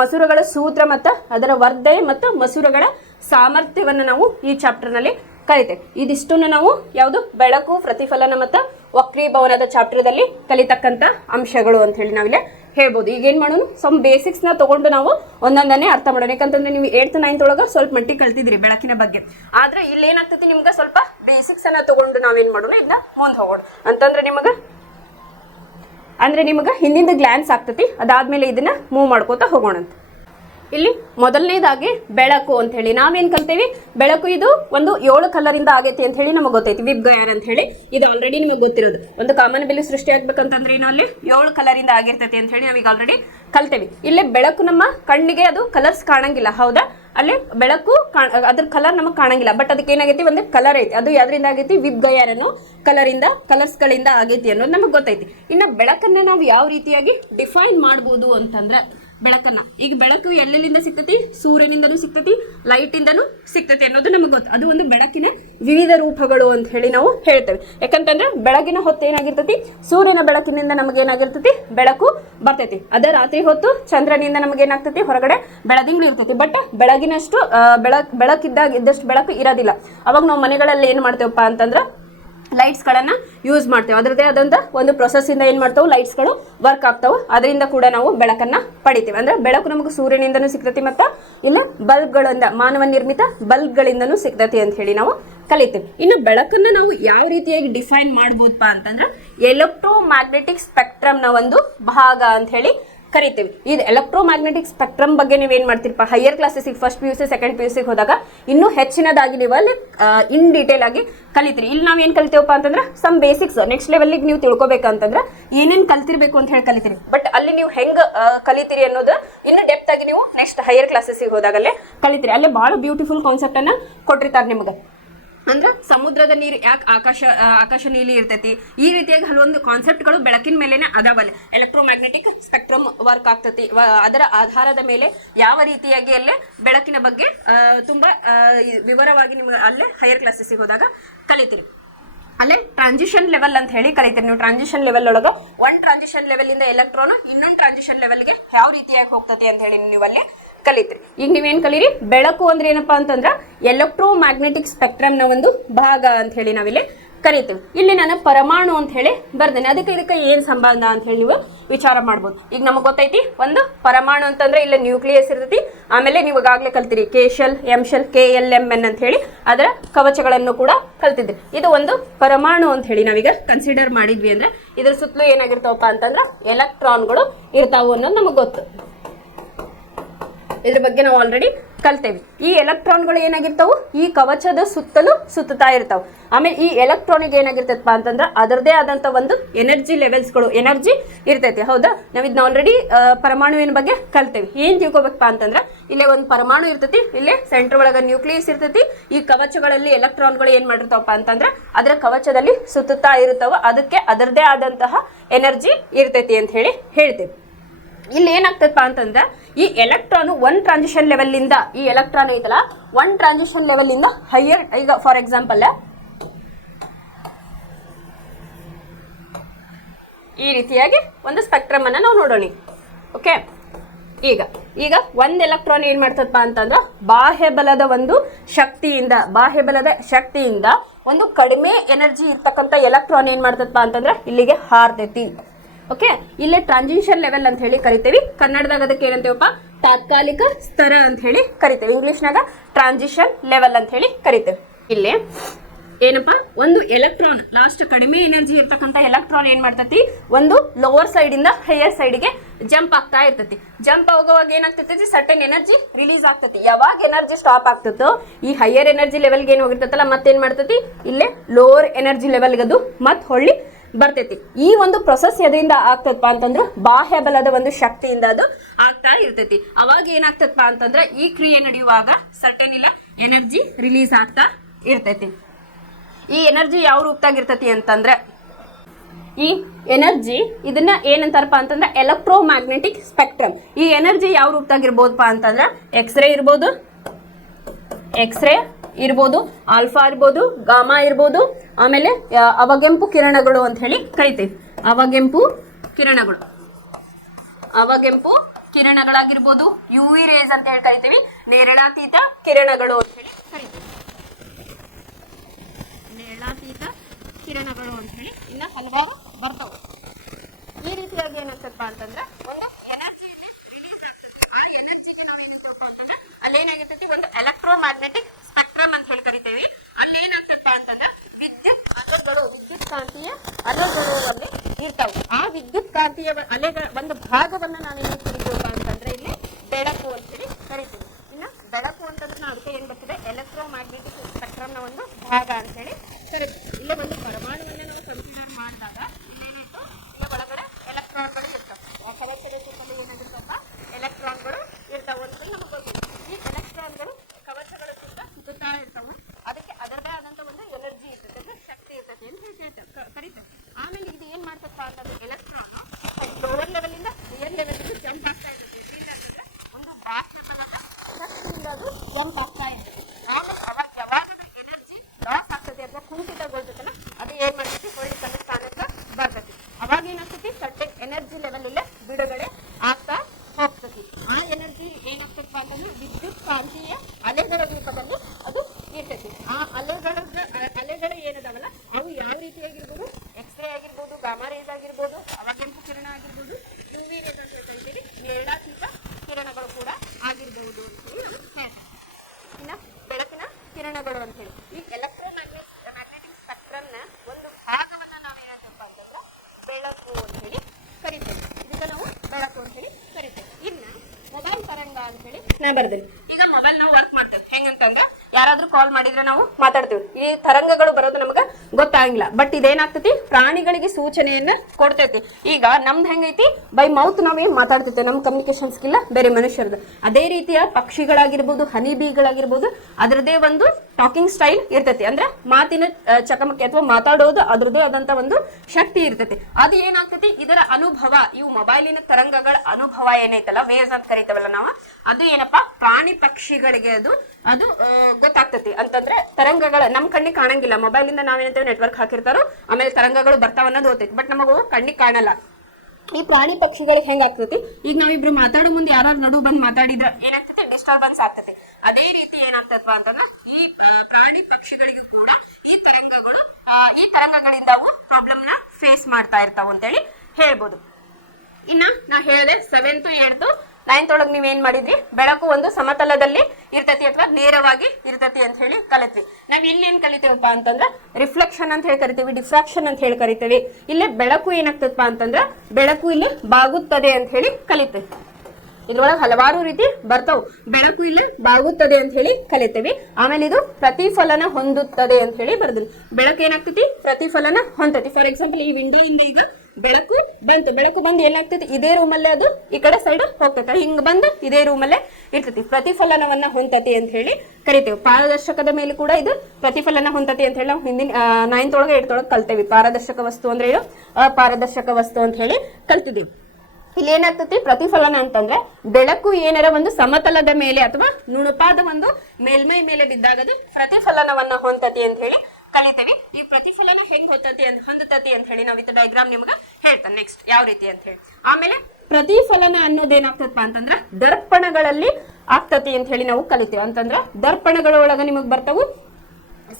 ಮಸೂರುಗಳ ಸೂತ್ರ ಮತ್ತು ಅದರ ವರ್ಧನೆ ಮತ್ತು ಮಸೂರುಗಳ ಸಾಮರ್ಥ್ಯವನ್ನ ನಾವು ಈ ಚಾಪ್ಟರ್ ನಲ್ಲಿ ಕಲಿತೇವೆ. ಇದಿಷ್ಟನ್ನು ನಾವು ಯಾವುದು ಬೆಳಕು, ಪ್ರತಿಫಲನ ಮತ್ತು ವಕ್ರೀಭವನದ ಚಾಪ್ಟರ್ದಲ್ಲಿ ಕಲಿತಕ್ಕಂಥ ಅಂಶಗಳು ಅಂತ ಹೇಳಿ ನಾವಿಲ್ಲಿ ಹೇಳ್ಬೋದು. ಈಗ ಏನ್ ಮಾಡೋಣ, ಸಮ್ ಬೇಸಿಕ್ಸ್ ನ ತಗೊಂಡು ನಾವು ಒಂದೊಂದನ್ನೇ ಅರ್ಥ ಮಾಡೋಣ. ಯಾಕಂತಂದ್ರೆ ನೀವು 8th 9th ಒಳಗ ಸ್ವಲ್ಪ ಮಟ್ಟಿಗೆ ಕಲ್ತಿದ್ರಿ ಬೆಳಕಿನ ಬಗ್ಗೆ. ಆದ್ರೆ ಇಲ್ಲಿ ಏನಾಗ್ತದೆ, ನಿಮ್ಗೆ ಸ್ವಲ್ಪ ಬೇಸಿಕ್ಸ್ ಅನ್ನ ತಗೊಂಡು ನಾವೇನ್ ಮಾಡೋಣ, ಇದನ್ನ ಮುಂದೆ ಹೋಗೋಣ ಅಂತಂದ್ರೆ ನಿಮಗ ಹಿಂದಿಂದ ಗ್ಲಾನ್ಸ್ ಆಗ್ತತಿ. ಅದಾದ್ಮೇಲೆ ಇದನ್ನ ಮೂವ್ ಮಾಡ್ಕೋತಾ ಹೋಗೋಣ ಅಂತ. ಇಲ್ಲಿ ಮೊದಲನೇದಾಗಿ ಬೆಳಕು ಅಂತ ಹೇಳಿ ನಾವೇನ್ ಕಲ್ತೇವಿ? ಬೆಳಕು ಇದು ಒಂದು 7 ಕಲರಿಂದ ಆಗೈತಿ ಅಂತ ಹೇಳಿ ನಮಗೆ ಗೊತ್ತೈತಿ, ವಿಬ್ಗಯಾರ್ ಅಂತ ಹೇಳಿ. ಇದು ಆಲ್ರೆಡಿ ನಿಮಗೆ ಗೊತ್ತಿರೋದು. ಒಂದು ಕಾಮನ್ ಬೆಲೆ ಸೃಷ್ಟಿ ಆಗ್ಬೇಕಂತಂದ್ರೆ ಏನು, ಅಲ್ಲಿ 7 ಕಲರಿಂದ ಆಗಿರ್ತೈತಿ ಅಂತ ಹೇಳಿ ನಾವೀಗ ಆಲ್ರೆಡಿ ಕಲ್ತೇವಿ. ಇಲ್ಲಿ ಬೆಳಕು ನಮ್ಮ ಕಣ್ಣಿಗೆ ಅದು ಕಲರ್ಸ್ ಕಾಣಂಗಿಲ್ಲ, ಹೌದಾ? ಅಲ್ಲಿ ಬೆಳಕು ಅದ್ರ ಕಲರ್ ನಮಗೆ ಕಾಣಂಗಿಲ್ಲ. ಬಟ್ ಅದಕ್ಕೆ ಏನಾಗೈತಿ, ಒಂದು ಕಲರ್ ಐತಿ. ಅದು ಯಾವ್ದ್ರಿಂದ ಆಗೈತಿ? ವಿಬ್ಗಯಾರ್ ಅನ್ನೋ ಕಲರ್ಸ್ ಗಳಿಂದ ಆಗೈತಿ ಅನ್ನೋದು ನಮಗೆ ಗೊತ್ತೈತಿ. ಇನ್ನು ಬೆಳಕನ್ನ ನಾವು ಯಾವ ರೀತಿಯಾಗಿ ಡಿಫೈನ್ ಮಾಡ್ಬೋದು ಅಂತಂದ್ರೆ ಬೆಳಕನ್ನ, ಈಗ ಬೆಳಕು ಎಲ್ಲೆಲ್ಲಿಂದ ಸಿಗ್ತತಿ? ಸೂರ್ಯನಿಂದನೂ ಸಿಗ್ತತಿ, ಲೈಟ್ ಇಂದನೂ ಸಿಗ್ತತಿ ಅನ್ನೋದು ನಮಗೆ ಗೊತ್ತು. ಅದು ಒಂದು ಬೆಳಕಿನ ವಿವಿಧ ರೂಪಗಳು ಅಂತ ಹೇಳಿ ನಾವು ಹೇಳ್ತೇವೆ. ಯಾಕಂತಂದ್ರೆ ಬೆಳಗಿನ ಹೊತ್ತು ಏನಾಗಿರ್ತತಿ, ಸೂರ್ಯನ ಬೆಳಕಿನಿಂದ ನಮಗೇನಾಗಿರ್ತತಿ, ಬೆಳಕು ಬರ್ತೈತಿ. ಅದೇ ರಾತ್ರಿ ಹೊತ್ತು ಚಂದ್ರನಿಂದ ನಮಗೇನಾಗ್ತತಿ, ಹೊರಗಡೆ ಬೆಳದಿಂಗಳು ಇರ್ತೈತಿ. ಬಟ್ ಬೆಳಗಿನಷ್ಟು ಇದ್ದಷ್ಟು ಬೆಳಕು ಇರೋದಿಲ್ಲ. ಅವಾಗ ನಾವು ಮನೆಗಳಲ್ಲಿ ಏನ್ ಮಾಡ್ತೇವಪ್ಪ ಅಂತಂದ್ರೆ ಲೈಟ್ಸ್ ಗಳನ್ನ ಯೂಸ್ ಮಾಡ್ತೇವೆ. ಅದರದೇ ಆದಂತ ಒಂದು ಪ್ರೊಸೆಸ್ ಇಂದ ಏನ್ ಮಾಡ್ತಾವೆ, ಲೈಟ್ಸ್ ಗಳು ವರ್ಕ್ ಆಗ್ತಾವೆ. ಅದರಿಂದ ಕೂಡ ನಾವು ಬೆಳಕನ್ನ ಪಡಿತೇವೆ. ಅಂದ್ರೆ ಬೆಳಕು ನಮಗೆ ಸೂರ್ಯನಿಂದನೂ ಸಿಗ್ತತಿ, ಮತ್ತು ಇಲ್ಲ ಬಲ್ಬ್ಗಳಿಂದ, ಮಾನವ ನಿರ್ಮಿತ ಬಲ್ಬ್ಗಳಿಂದನೂ ಸಿಗ್ತತಿ ಅಂತ ಹೇಳಿ ನಾವು ಕಲಿತೇವೆ. ಇನ್ನು ಬೆಳಕನ್ನ ನಾವು ಯಾವ ರೀತಿಯಾಗಿ ಡಿಫೈನ್ ಮಾಡ್ಬೋದಪ್ಪ ಅಂತಂದ್ರೆ ಎಲೆಕ್ಟ್ರೋಮ್ಯಾಗ್ನೆಟಿಕ್ ಸ್ಪೆಕ್ಟ್ರಮ್ ನ ಒಂದು ಭಾಗ ಅಂತ ಹೇಳಿ ಕರಿತೀವಿ. ಇದು ಎಲೆಕ್ಟ್ರೋಮ್ಯಾಗ್ನೆಟಿಕ್ ಸ್ಪೆಕ್ಟ್ರಮ್ ಬಗ್ಗೆ ನೀವೇನ್ ಮಾಡ್ತೀರಪ್ಪ, ಹೈಯರ್ ಕ್ಲಾಸಸ್ಗೆ ಫಸ್ಟ್ PUC ಸೆಕೆಂಡ್ PUC ಹೋದಾಗ ಇನ್ನೂ ಹೆಚ್ಚಿನದಾಗಿ ನೀವು ಅಲ್ಲಿ ಇನ್ ಡೀಟೇಲ್ ಆಗಿ ಕಲಿತೀರಿ. ಇಲ್ಲಿ ನಾವೇನ್ ಕಲಿತೇವಪ್ಪ ಅಂತಂದ್ರೆ ಸಮ್ ಬೇಸಿಕ್ಸ್ ನೆಕ್ಸ್ಟ್ ಲೆವೆಲ್ಗೆ ನೀವು ತಿಳ್ಕೊಬೇಕಂತಂದ್ರೆ ಏನೇನ್ ಕಲ್ತಿರ್ಬೇಕು ಅಂತ ಹೇಳಿ ಕಲಿತೀರಿ. ಬಟ್ ಅಲ್ಲಿ ನೀವು ಹೆಂಗ್ ಕಲಿತೀರಿ ಅನ್ನೋದು ಇನ್ನು ಡೆಪ್ತ್ ಆಗಿ ನೀವು ನೆಕ್ಸ್ಟ್ ಹೈಯರ್ ಕ್ಲಾಸಸ್ಗೆ ಹೋದಾಗಲೇ ಕಲಿತೀರಿ. ಅಲ್ಲೇ ಬಹಳ ಬ್ಯೂಟಿಫುಲ್ ಕಾನ್ಸೆಪ್ಟ್ ಅನ್ನ ಕೊಟ್ಟಿರ್ತಾರೆ ನಿಮ್ಗೆ. ಅಂದ್ರೆ ಸಮುದ್ರದ ನೀರು ಯಾಕೆ ಆಕಾಶ ನೀಲಿ ಇರ್ತೈತಿ, ಈ ರೀತಿಯಾಗಿ ಹಲವೊಂದು ಕಾನ್ಸೆಪ್ಟ್ಗಳು ಬೆಳಕಿನ ಮೇಲೆನೆ ಅದಾವಲ್ಲ. ಎಲೆಕ್ಟ್ರೋಮ್ಯಾಗ್ನೆಟಿಕ್ ಸ್ಪೆಕ್ಟ್ರಮ್ ವರ್ಕ್ ಆಗ್ತತಿ, ಅದರ ಆಧಾರದ ಮೇಲೆ ಯಾವ ರೀತಿಯಾಗಿ ಅಲ್ಲೇ ಬೆಳಕಿನ ಬಗ್ಗೆ ತುಂಬಾ ವಿವರವಾಗಿ ನಿಮ್ಗೆ ಅಲ್ಲೇ ಹೈಯರ್ ಕ್ಲಾಸಸ್ಗೆ ಹೋದಾಗ ಕಲಿತೀರಿ. ಅಲ್ಲೇ ಟ್ರಾನ್ಸಿಷನ್ ಲೆವೆಲ್ ಅಂತ ಹೇಳಿ ಕಲಿತೀರಿ ನೀವು. ಟ್ರಾನ್ಸಿಷನ್ ಲೆವೆಲ್ ಒಳಗೆ ಒಂದು ಟ್ರಾನ್ಸಿಷನ್ ಲೆವೆಲ್ ಇಂದ ಎಲೆಕ್ಟ್ರಾನ್ ಇನ್ನೊಂದು ಟ್ರಾನ್ಸಿಷನ್ ಲೆವೆಲ್ಗೆ ಯಾವ ರೀತಿಯಾಗಿ ಹೋಗ್ತತಿ ಅಂತ ಹೇಳಿ ನೀವು ಅಲ್ಲಿ ಕಲಿತ್ರಿ. ಈಗ ನೀವೇನ್ ಕಲೀರಿ, ಬೆಳಕು ಅಂದ್ರೆ ಏನಪ್ಪಾ ಅಂತಂದ್ರ ಎಲೆಕ್ಟ್ರೋ ಮ್ಯಾಗ್ನೆಟಿಕ್ ಸ್ಪೆಕ್ಟ್ರಮ್ ನ ಒಂದು ಭಾಗ ಅಂತ ಹೇಳಿ ನಾವಿಲ್ಲಿ ಕರಿತೀವಿ. ಇಲ್ಲಿ ನಾನು ಪರಮಾಣು ಅಂತ ಹೇಳಿ ಬರ್ದೇನೆ. ಅದಕ್ಕೆ ಇದಕ್ಕೆ ಏನ್ ಸಂಬಂಧ ಅಂತ ಹೇಳಿ ನೀವು ವಿಚಾರ ಮಾಡ್ಬೋದು. ಈಗ ನಮಗ್ ಗೊತ್ತೈತಿ, ಒಂದು ಪರಮಾಣು ಅಂತಂದ್ರೆ ಇಲ್ಲಿ ನ್ಯೂಕ್ಲಿಯಸ್ ಇರ್ತೈತಿ. ಆಮೇಲೆ ನೀವು ಈಗಾಗಲೇ ಕಲ್ತಿರಿ ಕೆಶೆಲ್, ಎಂಶೆಲ್, KLMN ಅಂತ ಹೇಳಿ ಅದರ ಕವಚಗಳನ್ನು ಕೂಡ ಕಲ್ತಿದ್ರಿ. ಇದು ಒಂದು ಪರಮಾಣು ಅಂತ ಹೇಳಿ ನಾವೀಗ ಕನ್ಸಿಡರ್ ಮಾಡಿದ್ವಿ ಅಂದ್ರೆ ಇದ್ರ ಸುತ್ತಲೂ ಏನಾಗಿರ್ತಾವಪ್ಪ ಅಂತಂದ್ರ ಎಲೆಕ್ಟ್ರಾನ್ಗಳು ಇರ್ತಾವು ಅನ್ನೋದು ನಮಗ್ ಗೊತ್ತು. ಇದ್ರ ಬಗ್ಗೆ ನಾವು ಆಲ್ರೆಡಿ ಕಲ್ತೇವಿ. ಈ ಎಲೆಕ್ಟ್ರಾನ್ಗಳು ಏನಾಗಿರ್ತಾವು, ಈ ಕವಚದ ಸುತ್ತಲೂ ಸುತ್ತಾ ಇರ್ತಾವ. ಆಮೇಲೆ ಈ ಎಲೆಕ್ಟ್ರಾನಿಗೆ ಏನಾಗಿರ್ತೈತಪ್ಪ ಅಂತಂದ್ರ ಅದರದೇ ಆದಂತ ಒಂದು ಎನರ್ಜಿ ಲೆವೆಲ್ಸ್ಗಳು, ಎನರ್ಜಿ ಇರ್ತೈತಿ. ಹೌದಾ, ನಾವ್ ಇದನ್ನ ಆಲ್ರೆಡಿ ಪರಮಾಣುವಿನ ಬಗ್ಗೆ ಕಲ್ತೇವಿ. ಏನ್ ತಿಳ್ಕೊಬೇಕಪ್ಪ ಅಂತಂದ್ರ ಇಲ್ಲೇ ಒಂದು ಪರಮಾಣು ಇರ್ತೈತಿ, ಇಲ್ಲೇ ಸೆಂಟರ್ ಒಳಗ ನ್ಯೂಕ್ಲಿಯಸ್ ಇರ್ತೈತಿ. ಈ ಕವಚಗಳಲ್ಲಿ ಎಲೆಕ್ಟ್ರಾನ್ಗಳು ಏನ್ ಮಾಡಿರ್ತಾವಪ್ಪ ಅಂತಂದ್ರ ಅದರ ಕವಚದಲ್ಲಿ ಸುತ್ತಾ ಇರ್ತಾವ. ಅದಕ್ಕೆ ಅದರದೇ ಆದಂತಹ ಎನರ್ಜಿ ಇರ್ತೈತಿ ಅಂತ ಹೇಳಿ ಹೇಳ್ತೇವೆ. ಇಲ್ಲಿ ಏನಾಗ್ತದಪ್ಪ ಅಂತಂದ್ರೆ ಈ ಎಲೆಕ್ಟ್ರಾನ್ ಒನ್ ಟ್ರಾನ್ಸಿಷನ್ ಲೆವೆಲ್ ಇಂದ, ಈ ಎಲೆಕ್ಟ್ರಾನ್ ಐತಲ್ಲ ಒನ್ ಟ್ರಾನ್ಸಿಷನ್ ಲೆವೆಲ್ ಇಂದ ಹೈಯರ್, ಈಗ ಫಾರ್ ಎಕ್ಸಾಂಪಲ್ ಈ ರೀತಿಯಾಗಿ ಒಂದು ಸ್ಪೆಕ್ಟ್ರಮ್ ಅನ್ನ ನಾವು ನೋಡೋಣ. ಓಕೆ, ಈಗ ಒಂದ್ ಎಲೆಕ್ಟ್ರಾನ್ ಏನ್ ಮಾಡ್ತದಪ್ಪ ಅಂತಂದ್ರ ಬಾಹ್ಯ ಬಲದ ಶಕ್ತಿಯಿಂದ ಒಂದು ಕಡಿಮೆ ಎನರ್ಜಿ ಇರ್ತಕ್ಕಂಥ ಎಲೆಕ್ಟ್ರಾನ್ ಏನ್ ಮಾಡ್ತದಪ್ಪ ಅಂತಂದ್ರ ಇಲ್ಲಿಗೆ ಹಾರ್ತೈತಿ. ಓಕೆ, ಇಲ್ಲೇ ಟ್ರಾನ್ಸಿಷನ್ ಲೆವೆಲ್ ಅಂತ ಹೇಳಿ ಕರಿತೇವಿ. ಕನ್ನಡದಾಗ ಅದಕ್ಕೆ ಏನಂತೇವಪ್ಪ, ತಾತ್ಕಾಲಿಕ ಸ್ತರ ಅಂತ ಹೇಳಿ ಕರಿತೇವೆ. ಇಂಗ್ಲಿಷ್ನಾಗ ಟ್ರಾನ್ಸಿಷನ್ ಲೆವೆಲ್ ಅಂತ ಹೇಳಿ ಕರಿತೇವೆ. ಇಲ್ಲಿ ಏನಪ್ಪಾ, ಒಂದು ಎಲೆಕ್ಟ್ರಾನ್ ಲಾಸ್ಟ್ ಕಡಿಮೆ ಎನರ್ಜಿ ಇರ್ತಕ್ಕಂಥ ಎಲೆಕ್ಟ್ರಾನ್ ಏನ್ ಮಾಡ್ತತಿ, ಒಂದು ಲೋವರ್ ಸೈಡ್ ಇಂದ ಹೈಯರ್ ಸೈಡ್ಗೆ ಜಂಪ್ ಆಗ್ತಾ ಇರ್ತೈತಿ. ಜಂಪ್ ಆಗುವಾಗ ಏನಾಗ್ತೈತಿ, ಸರ್ಟನ್ ಎನರ್ಜಿ ರಿಲೀಸ್ ಆಗ್ತತಿ. ಯಾವಾಗ ಎನರ್ಜಿ ಸ್ಟಾಪ್ ಆಗ್ತತೋ ಈ ಹೈಯರ್ ಎನರ್ಜಿ ಲೆವೆಲ್ಗೆ ಏನ್ ಹೋಗಿರ್ತೈತಲ್ಲ ಮತ್ತೇನ್ ಮಾಡ್ತತಿ, ಇಲ್ಲೇ ಲೋವರ್ ಎನರ್ಜಿ ಲೆವೆಲ್ಗೆ ಅದು ಮತ್ ಹೊಳ್ಳಿ ಬರ್ತೈತಿ. ಈ ಒಂದು ಪ್ರೊಸೆಸ್ ಎದರಿಂದ ಆಗ್ತದಪ್ಪ ಅಂತಂದ್ರ ಬಾಹ್ಯ ಬಲದ ಒಂದು ಶಕ್ತಿಯಿಂದ ಅದು ಆಗ್ತಾ ಇರ್ತೈತಿ. ಅವಾಗ ಏನಾಗ್ತದಪ್ಪ ಅಂತಂದ್ರ ಈ ಕ್ರಿಯೆ ನಡೆಯುವಾಗ ಸರ್ಟನ್ ಇಲ್ಲ ಎನರ್ಜಿ ರಿಲೀಸ್ ಆಗ್ತಾ ಇರ್ತೈತಿ. ಈ ಎನರ್ಜಿ ಯಾವ ರೂಪದಾಗಿರ್ತೈತಿ ಅಂತಂದ್ರೆ, ಈ ಎನರ್ಜಿ ಇದನ್ನ ಏನಂತಾರಪ್ಪ ಅಂತಂದ್ರೆ ಎಲೆಕ್ಟ್ರೋ ಮ್ಯಾಗ್ನೆಟಿಕ್ ಸ್ಪೆಕ್ಟ್ರಮ್. ಈ ಎನರ್ಜಿ ಯಾವ ರೂಪದಾಗಿರ್ಬೋದಪ್ಪ ಅಂತಂದ್ರ ಎಕ್ಸ್ರೇ ಇರ್ಬೋದು, ಆಲ್ಫಾ ಇರ್ಬೋದು, ಗಾಮಾ ಇರ್ಬೋದು, ಆಮೇಲೆ ಅವಗೆಂಪು ಕಿರಣಗಳು ಅಂತ ಹೇಳಿ ಕರಿತೀವಿ. ಅವಗೆಂಪು ಕಿರಣಗಳಾಗಿರ್ಬೋದು, UV ರೇಸ್ ಅಂತ ಹೇಳಿ ಕರಿತೀವಿ. ನೇರಳಾತೀತ ಕಿರಣಗಳು ಅಂತ ಹೇಳಿ ಕರಿತೀವಿ. ಇನ್ನ ಹಲವಾರು ಬರ್ತಾವೆ. ಈ ರೀತಿಯಾಗಿ ಏನಾಗ್ತದಪ್ಪ ಅಂತಂದ್ರೆ ಒಂದು ಎನರ್ಜಿ ರಿಲೀಸ್ ಆಗ್ತದೆ. ಆ ಎನರ್ಜಿಗೆ ನಾವು ಏನಂತಪ್ಪ ಅಂತಂದ್ರೆ ಅಲ್ಲೇನಾಗಿರ್ತೈತಿ, ಒಂದು ಎಲೆಕ್ಟ್ರೋ ಮ್ಯಾಗ್ನೆಟಿಕ್ ಸ್ಪೆಕ್ಟ್ರಮ್ ಅಂತ ಹೇಳಿ ಕರಿತೇವೆ. ಅಲ್ಲೇನಾಗ್ತದಪ್ಪ ಅಂತಂದ್ರೆ ವಿದ್ಯುತ್ ಕಾಂತೀಯ ಅಲೆಗಳು ಅಲ್ಲಿ ಇರ್ತಾವೆ. ಆ ವಿದ್ಯುತ್ ಕಾಂತೀಯ ಅಲೆಗಳ ಒಂದು ಭಾಗವನ್ನ ನಾವೇನು ಕರಿತೀವಪ್ಪ ಅಂತಂದ್ರೆ ಇಲ್ಲಿ ಬೆಳಕು ಅಂತ ಹೇಳಿ ಕರಿತೀವಿ. ಇನ್ನು ಬೆಳಕು ಅಂತಂದ್ರೆ ನಾವು ಅದಕ್ಕೆ ಏನ್ ಬರ್ತದೆ, ಎಲೆಕ್ಟ್ರೋ ಮ್ಯಾಗ್ನೆಟಿಕ್ ಸ್ಪೆಕ್ಟ್ರಮ್ ನ ಒಂದು ಭಾಗ ಅಂತ ಹೇಳಿ ಕರಿತೀವಿ. ಇಲ್ಲೇ ಒಂದು ಪರಮಾಣುವನ್ನ ನಾವು ಕನ್ಸಿಡರ್ ಮಾಡಿದಾಗ ಇಲ್ಲೇನಾಯ್ತು, ಇಲ್ಲೇ ಒಳಗಡೆ ಎಲೆಕ್ಟ್ರಾನ್ಗಳು ಇರ್ತಾವೆ. ಕವಚದ ಸುತ್ತಲೂ ಏನಾಗಿರ್ತಪ್ಪ ಎಲೆಕ್ಟ್ರಾನ್ಗಳು ಇರ್ತಾವೆ ಅಂತ ನಮಗೆ ಗೊತ್ತಿದೆ. ಈ ಎಲೆಕ್ಟ್ರಾನ್ಗಳು ಕವಚಗಳ ಸುತ್ತಾ ಇರ್ತಾವೆ. ಅದಕ್ಕೆ ಅದರದೇ ಆದಂತ ಒಂದು ಎನರ್ಜಿ ಇರ್ತದೆ, ಶಕ್ತಿ ಇರ್ತದೆ ಅಂತ ಹೇಳಿ ಕರಿತೇವೆ. ಆಮೇಲೆ ಇದು ಏನ್ ಮಾಡ್ತಪ್ಪ ಅಂತಂದ್ರೆ ಎಲೆಕ್ಟ್ರಾನ್ ಲೋವರ್ ಲೆವೆಲ್ ಇಂದ ಹೈಯರ್ ಲೆವೆಲ್ ಜಂಪ್ ಆಗ್ತಾ ಇರ್ತದೆ. ಇದರಿಂದ ಅಂತಂದ್ರೆ ಒಂದು ಬಾಹ್ಯ ಬಲದ ಶಕ್ತಿಯಿಂದ ಅದು ಜಂಪ್ ಆಗ್ತಾ ಇರ್ತದೆ. ಅವಾಗ ಯಾವಾಗ ಎನರ್ಜಿ ಲಾಸ್ ಆಗ್ತದೆ ಅಥವಾ ಕುಂಠಿತಗೊಳ್ತದಲ್ಲ ಅದು ಏನ್ ಮಾಡ್ತೈತಿ, ಹೊಳ್ಳಿ ತನ್ನ ಸ್ಥಾನಕ್ಕೆ ಬರ್ತೈತಿ. ಅವಾಗ ಏನಾಗ್ತೈತಿ, ಸರ್ಟನ್ ಎನರ್ಜಿ ಲೆವೆಲ್ ಇಲ್ಲೇ ಬಿಡುಗಡೆ ಆಗ್ತಾ ಹೋಗ್ತೈತಿ. ಆ ಎನರ್ಜಿ ಏನಾಗ್ತದಪ್ಪ ಅಂತಂದ್ರೆ ವಿದ್ಯುತ್ ಕಾಂತೀಯ ಅಲೆಗಳ ರೂಪದಲ್ಲಿ ಅದು ಇರ್ತೈತಿ. ಆ ಅಲೆಗಳು ಏನದಾವಲ್ಲ ಅವು ಯಾವ ರೀತಿಯಾಗಿರ್ಬೋದು, ಎಕ್ಸ್ರೇ ಆಗಿರ್ಬೋದು, ಗಾಮಾ ರೇಸ್ ಆಗಿರ್ಬೋದು, ಅವಗೆಂಪು ಕಿರಣ ಆಗಿರ್ಬೋದು, UV ರೇಸ್ ಅಂತ ಹೇಳ್ತೀವಿ, ನೇರಳಾತೀತ ಕಿರಣಗಳು ಕೂಡ ಆಗಿರ್ಬಹುದು ಅಂತ ಹೇಳಿ ನಾವು ಹೇಳ್ತೀವಿ. ಇನ್ನ ಬೆಳಕಿನ ಕಿರಣಗಳು ಅಂತ ಹೇಳಿ ಈ ಎಲೆಕ್ಟ್ರೋ ಮ್ಯಾಗ್ನೆಟಿಕ್ ಸ್ಪೆಕ್ಟ್ರಮ್ ನ ಒಂದು ಭಾಗವನ್ನ ನಾವೇನಂತಪ್ಪ ಅಂತಂದ್ರೆ ಬೆಳಕು ಅಂತ ಹೇಳಿ ಕರಿತೇವೆ. ಇದಕ್ಕೆ ನಾವು ಬೆಳಕು ಅಂತ ಹೇಳಿ ಕರಿತೇವೆ. ಇನ್ನ ಮೊಬೈಲ್ ತರಂಗ ಅಂತ ಹೇಳಿ ನಾ ಬರ್ದೇನೆ. ಈಗ ಮೊಬೈಲ್ ನಾವು ವರ್ಕ್ ಮಾಡ್ತೇವೆ ಹೆಂಗಂತಂದ್ರ ಯಾರಾದ್ರೂ ಕಾಲ್ ಮಾಡಿದ್ರೆ ನಾವು ಮಾತಾಡ್ತೇವೆ. ಈ ತರಂಗಗಳು ಬರೋದು ನಮ್ಗೆ ಗೊತ್ತಾಗಿಲ್ಲ, ಬಟ್ ಇದೇನಾಗ್ತೈತಿ, ಪ್ರಾಣಿಗಳಿಗೆ ಸೂಚನೆಯನ್ನ ಕೊಡ್ತೈತಿ. ಈಗ ನಮ್ದು ಹೆಂಗೈತಿ, ಬೈ ಮೌತ್ ನಾವೇನ್ ಮಾತಾಡ್ತೈತೆ, ನಮ್ ಕಮ್ಯುನಿಕೇಶನ್ ಸ್ಕಿಲ್ ಬೇರೆ ಮನುಷ್ಯರದು. ಅದೇ ರೀತಿಯ ಪಕ್ಷಿಗಳಾಗಿರ್ಬೋದು, ಹನಿ ಬೀಗಳಾಗಿರ್ಬೋದು, ಅದರದೇ ಒಂದು ಟಾಕಿಂಗ್ ಸ್ಟೈಲ್ ಇರ್ತೈತಿ. ಅಂದ್ರೆ ಮಾತಿನ ಚಕಮಕಿ ಅಥವಾ ಮಾತಾಡೋದು ಅದ್ರದೇ ಆದಂತ ಒಂದು ಶಕ್ತಿ ಇರ್ತೈತಿ. ಅದು ಏನಾಗ್ತೈತಿ, ಇದರ ಅನುಭವ, ಇವು ಮೊಬೈಲಿನ ತರಂಗಗಳ ಅನುಭವ ಏನೈತಲ್ಲ, ವೇವ್ಸ್ ಅಂತ ಕರಿತೇವಲ್ಲ ನಾವು, ಅದು ಏನಪ್ಪಾ ಪ್ರಾಣಿ ಪಕ್ಷಿಗಳಿಗೆ ಅದು ಗೊತ್ತಾಗ್ತೈತಿ. ಅಂತಂದ್ರೆ ತರಂಗಗಳ ನಮ್ ಕಣ್ಣಿಗೆ ಕಾಣಂಗಿಲ್ಲ. ಮೊಬೈಲ್ ಇಂದ ನಾವೇನಂತೇವೆ ನೆಟ್ವರ್ಕ್ ಹಾಕಿರ್ತಾರೋ, ಆಮೇಲೆ ತರಂಗಗಳು ಬರ್ತಾವ ಅನ್ನೋದು ಗೊತ್ತೈತಿ, ಬಟ್ ನಮಗೂ ಕಣ್ಣಿಗೆ ಕಾಣಲ್ಲ. ಈ ಪ್ರಾಣಿ ಪಕ್ಷಿಗಳಿಗೆ ಹೆಂಗಾಗ್ತತಿ, ಈಗ ನಾವಿಬ್ರು ಮಾತಾಡೋ ಮುಂದೆ ಯಾರು ನಡು ಬಂದ್ ಮಾತಾಡಿದ್ರ ಏನಾಗ್ತದೆ, ಡಿಸ್ಟರ್ಬೆನ್ಸ್ ಆಗ್ತದೆ. ಅದೇ ರೀತಿ ಏನಾಗ್ತದಪ್ಪ ಅಂತಂದ್ರ ಈ ಪ್ರಾಣಿ ಪಕ್ಷಿಗಳಿಗೂ ಕೂಡ ಈ ತರಂಗಗಳಿಂದ ಅವು ಪ್ರಾಬ್ಲಮ್ ನ ಫೇಸ್ ಮಾಡ್ತಾ ಇರ್ತಾವ ಅಂತೇಳಿ ಹೇಳ್ಬೋದು. ಇನ್ನ ನಾ ಹೇಳಿದೆ 7th 8th 9th ಒಳಗೆ ನೀವೇನ್ ಮಾಡಿದ್ರಿ, ಬೆಳಕು ಒಂದು ಸಮತಲದಲ್ಲಿ ಇರ್ತತಿ ಅಥವಾ ನೇರವಾಗಿ ಇರ್ತತಿ ಅಂತ ಹೇಳಿ ಕಲಿತ್ವಿ. ನಾವ್ ಇಲ್ಲಿ ಏನ್ ಕಲಿತೇವಪ್ಪ ಅಂತಂದ್ರ ರಿಫ್ಲೆಕ್ಷನ್ ಅಂತ ಹೇಳಿ ಕರಿತೀವಿ, ಡಿಫ್ರಾಕ್ಷನ್ ಅಂತ ಹೇಳಿ ಕರಿತೀವಿ. ಇಲ್ಲಿ ಬೆಳಕು ಏನಾಗ್ತದಪ್ಪ ಅಂತಂದ್ರ ಬೆಳಕು ಇಲ್ಲಿ ಬಾಗುತ್ತದೆ ಅಂತ ಹೇಳಿ ಕಲಿತೇವೆ. ಇದ್ರೊಳಗೆ ಹಲವಾರು ರೀತಿ ಬರ್ತಾವ್. ಬೆಳಕು ಇಲ್ಲಿ ಬಾಗುತ್ತದೆ ಅಂತ ಹೇಳಿ ಕಲಿತೇವೆ. ಆಮೇಲೆ ಇದು ಪ್ರತಿಫಲನ ಹೊಂದುತ್ತದೆ ಅಂತ ಹೇಳಿ ಬರ್ದ್ರಿ. ಬೆಳಕು ಏನಾಗ್ತತಿ, ಪ್ರತಿಫಲನ ಹೊಂದತಿ. ಫಾರ್ ಎಕ್ಸಾಂಪಲ್ ಈ ವಿಂಡೋ ಇಂದ ಈಗ ಬೆಳಕು ಬಂದು ಏನಾಗ್ತೈತಿ, ಇದೇ ರೂಮಲ್ಲೇ ಅದು ಈ ಕಡೆ ಸೈಡ್ ಹೋಗ್ತೈತೆ, ಹಿಂಗ್ ಬಂದು ಇದೇ ರೂಮಲ್ಲೇ ಇರ್ತೈತಿ. ಪ್ರತಿಫಲನವನ್ನ ಹೊಂದತಿ ಅಂತ ಹೇಳಿ ಕರಿತೇವೆ. ಪಾರದರ್ಶಕದ ಮೇಲೆ ಕೂಡ ಇದು ಪ್ರತಿಫಲನ ಹೊಂದತಿ ಅಂತ ಹೇಳಿ ನಾವು ಹಿಂದಿನ 9th ಒಳಗೆ 8th ಒಳಗೆ ಕಲ್ತೇವಿ. ಪಾರದರ್ಶಕ ವಸ್ತು ಅಂದ್ರೆ ಏನು, ಅಪಾರದರ್ಶಕ ವಸ್ತು ಅಂತ ಹೇಳಿ ಕಲ್ತಿದ್ದೀವಿ. ಇಲ್ಲಿ ಏನಾಗ್ತತಿ, ಪ್ರತಿಫಲನ ಅಂತಂದ್ರೆ ಬೆಳಕು ಏನಾರ ಒಂದು ಸಮತಲದ ಮೇಲೆ ಅಥವಾ ನುಣುಪಾದ ಒಂದು ಮೇಲ್ಮೈ ಮೇಲೆ ಬಿದ್ದಾಗ ಅದು ಪ್ರತಿಫಲನವನ್ನ ಹೊಂದತಿ ಅಂತ ಹೇಳಿ ಕಲಿತೇವಿ. ಈ ಪ್ರತಿಫಲನ ಹೆಂಗ್ ಹೊಂದತತಿ ಅಂತ ಹೇಳಿ ನಾವು ಇದು ಡಯಾಗ್ರಾಮ್ ನಿಮ್ಗ ಹೇಳ್ತಾನೆ ನೆಕ್ಸ್ಟ್ ಯಾವ ರೀತಿ ಅಂತ ಹೇಳಿ. ಆಮೇಲೆ ಪ್ರತಿಫಲನ ಅನ್ನೋದೇನಾಗ್ತದಪ್ಪ ಅಂತಂದ್ರ ದರ್ಪಣಗಳಲ್ಲಿ ಆಗ್ತತಿ ಅಂತ ಹೇಳಿ ನಾವು ಕಲಿತೇವೆ. ಅಂತಂದ್ರ ದರ್ಪಣಗಳ ಒಳಗ ನಿಮಗ್ ಬರ್ತಾವು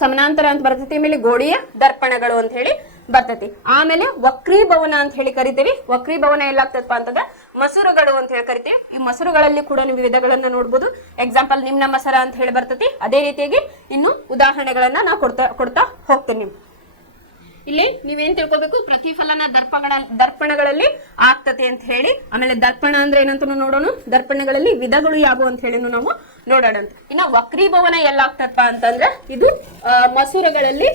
ಸಮಾನಾಂತರ ಅಂತ ಬರ್ತೈತಿ, ಆಮೇಲೆ ಗೋಳೀಯ ದರ್ಪಣಗಳು ಅಂತ ಹೇಳಿ ಬರ್ತೈತಿ. ಆಮೇಲೆ ವಕ್ರೀಭವನ ಅಂತ ಹೇಳಿ ಕರಿತೇವಿ. ವಕ್ರೀಭವನ ಎಲ್ಲಾಗ್ತದಪ್ಪ ಅಂತಂದ್ರೆ ಮಸೂರಗಳು ಅಂತ ಹೇಳಿ ಕರಿತೇವೆ. ಈ ಮಸೂರಗಳಲ್ಲಿ ಕೂಡ ನೀವು ವಿಧಗಳನ್ನ ನೋಡ್ಬೋದು. ಎಕ್ಸಾಂಪಲ್ ನಿಮ್ನ ಮಸರ ಅಂತ ಹೇಳಿ ಬರ್ತೈತಿ. ಅದೇ ರೀತಿಯಾಗಿ ಇನ್ನು ಉದಾಹರಣೆಗಳನ್ನ ನಾ ಕೊಡ್ತಾ ಹೋಗ್ತೇನೆ. ಇಲ್ಲಿ ನೀವೇನ್ ತಿಳ್ಕೊಬೇಕು, ಪ್ರತಿಫಲನ ದರ್ಪಣಗಳಲ್ಲಿ ಆಗ್ತತೆ ಅಂತ ಹೇಳಿ. ಆಮೇಲೆ ದರ್ಪಣ ಅಂದ್ರೆ ಏನಂತ ನೋಡೋಣ, ದರ್ಪಣಗಳಲ್ಲಿ ವಿಧಗಳು ಯಾವುವು ಅಂತ ಹೇಳಿ ನಾವು ನೋಡೋಣ. ಇನ್ನ ವಕ್ರೀಭವನ ಎಲ್ಲಾಗ್ತದಪ್ಪ ಅಂತಂದ್ರೆ ಇದು ಮಸೂರಗಳಲ್ಲಿ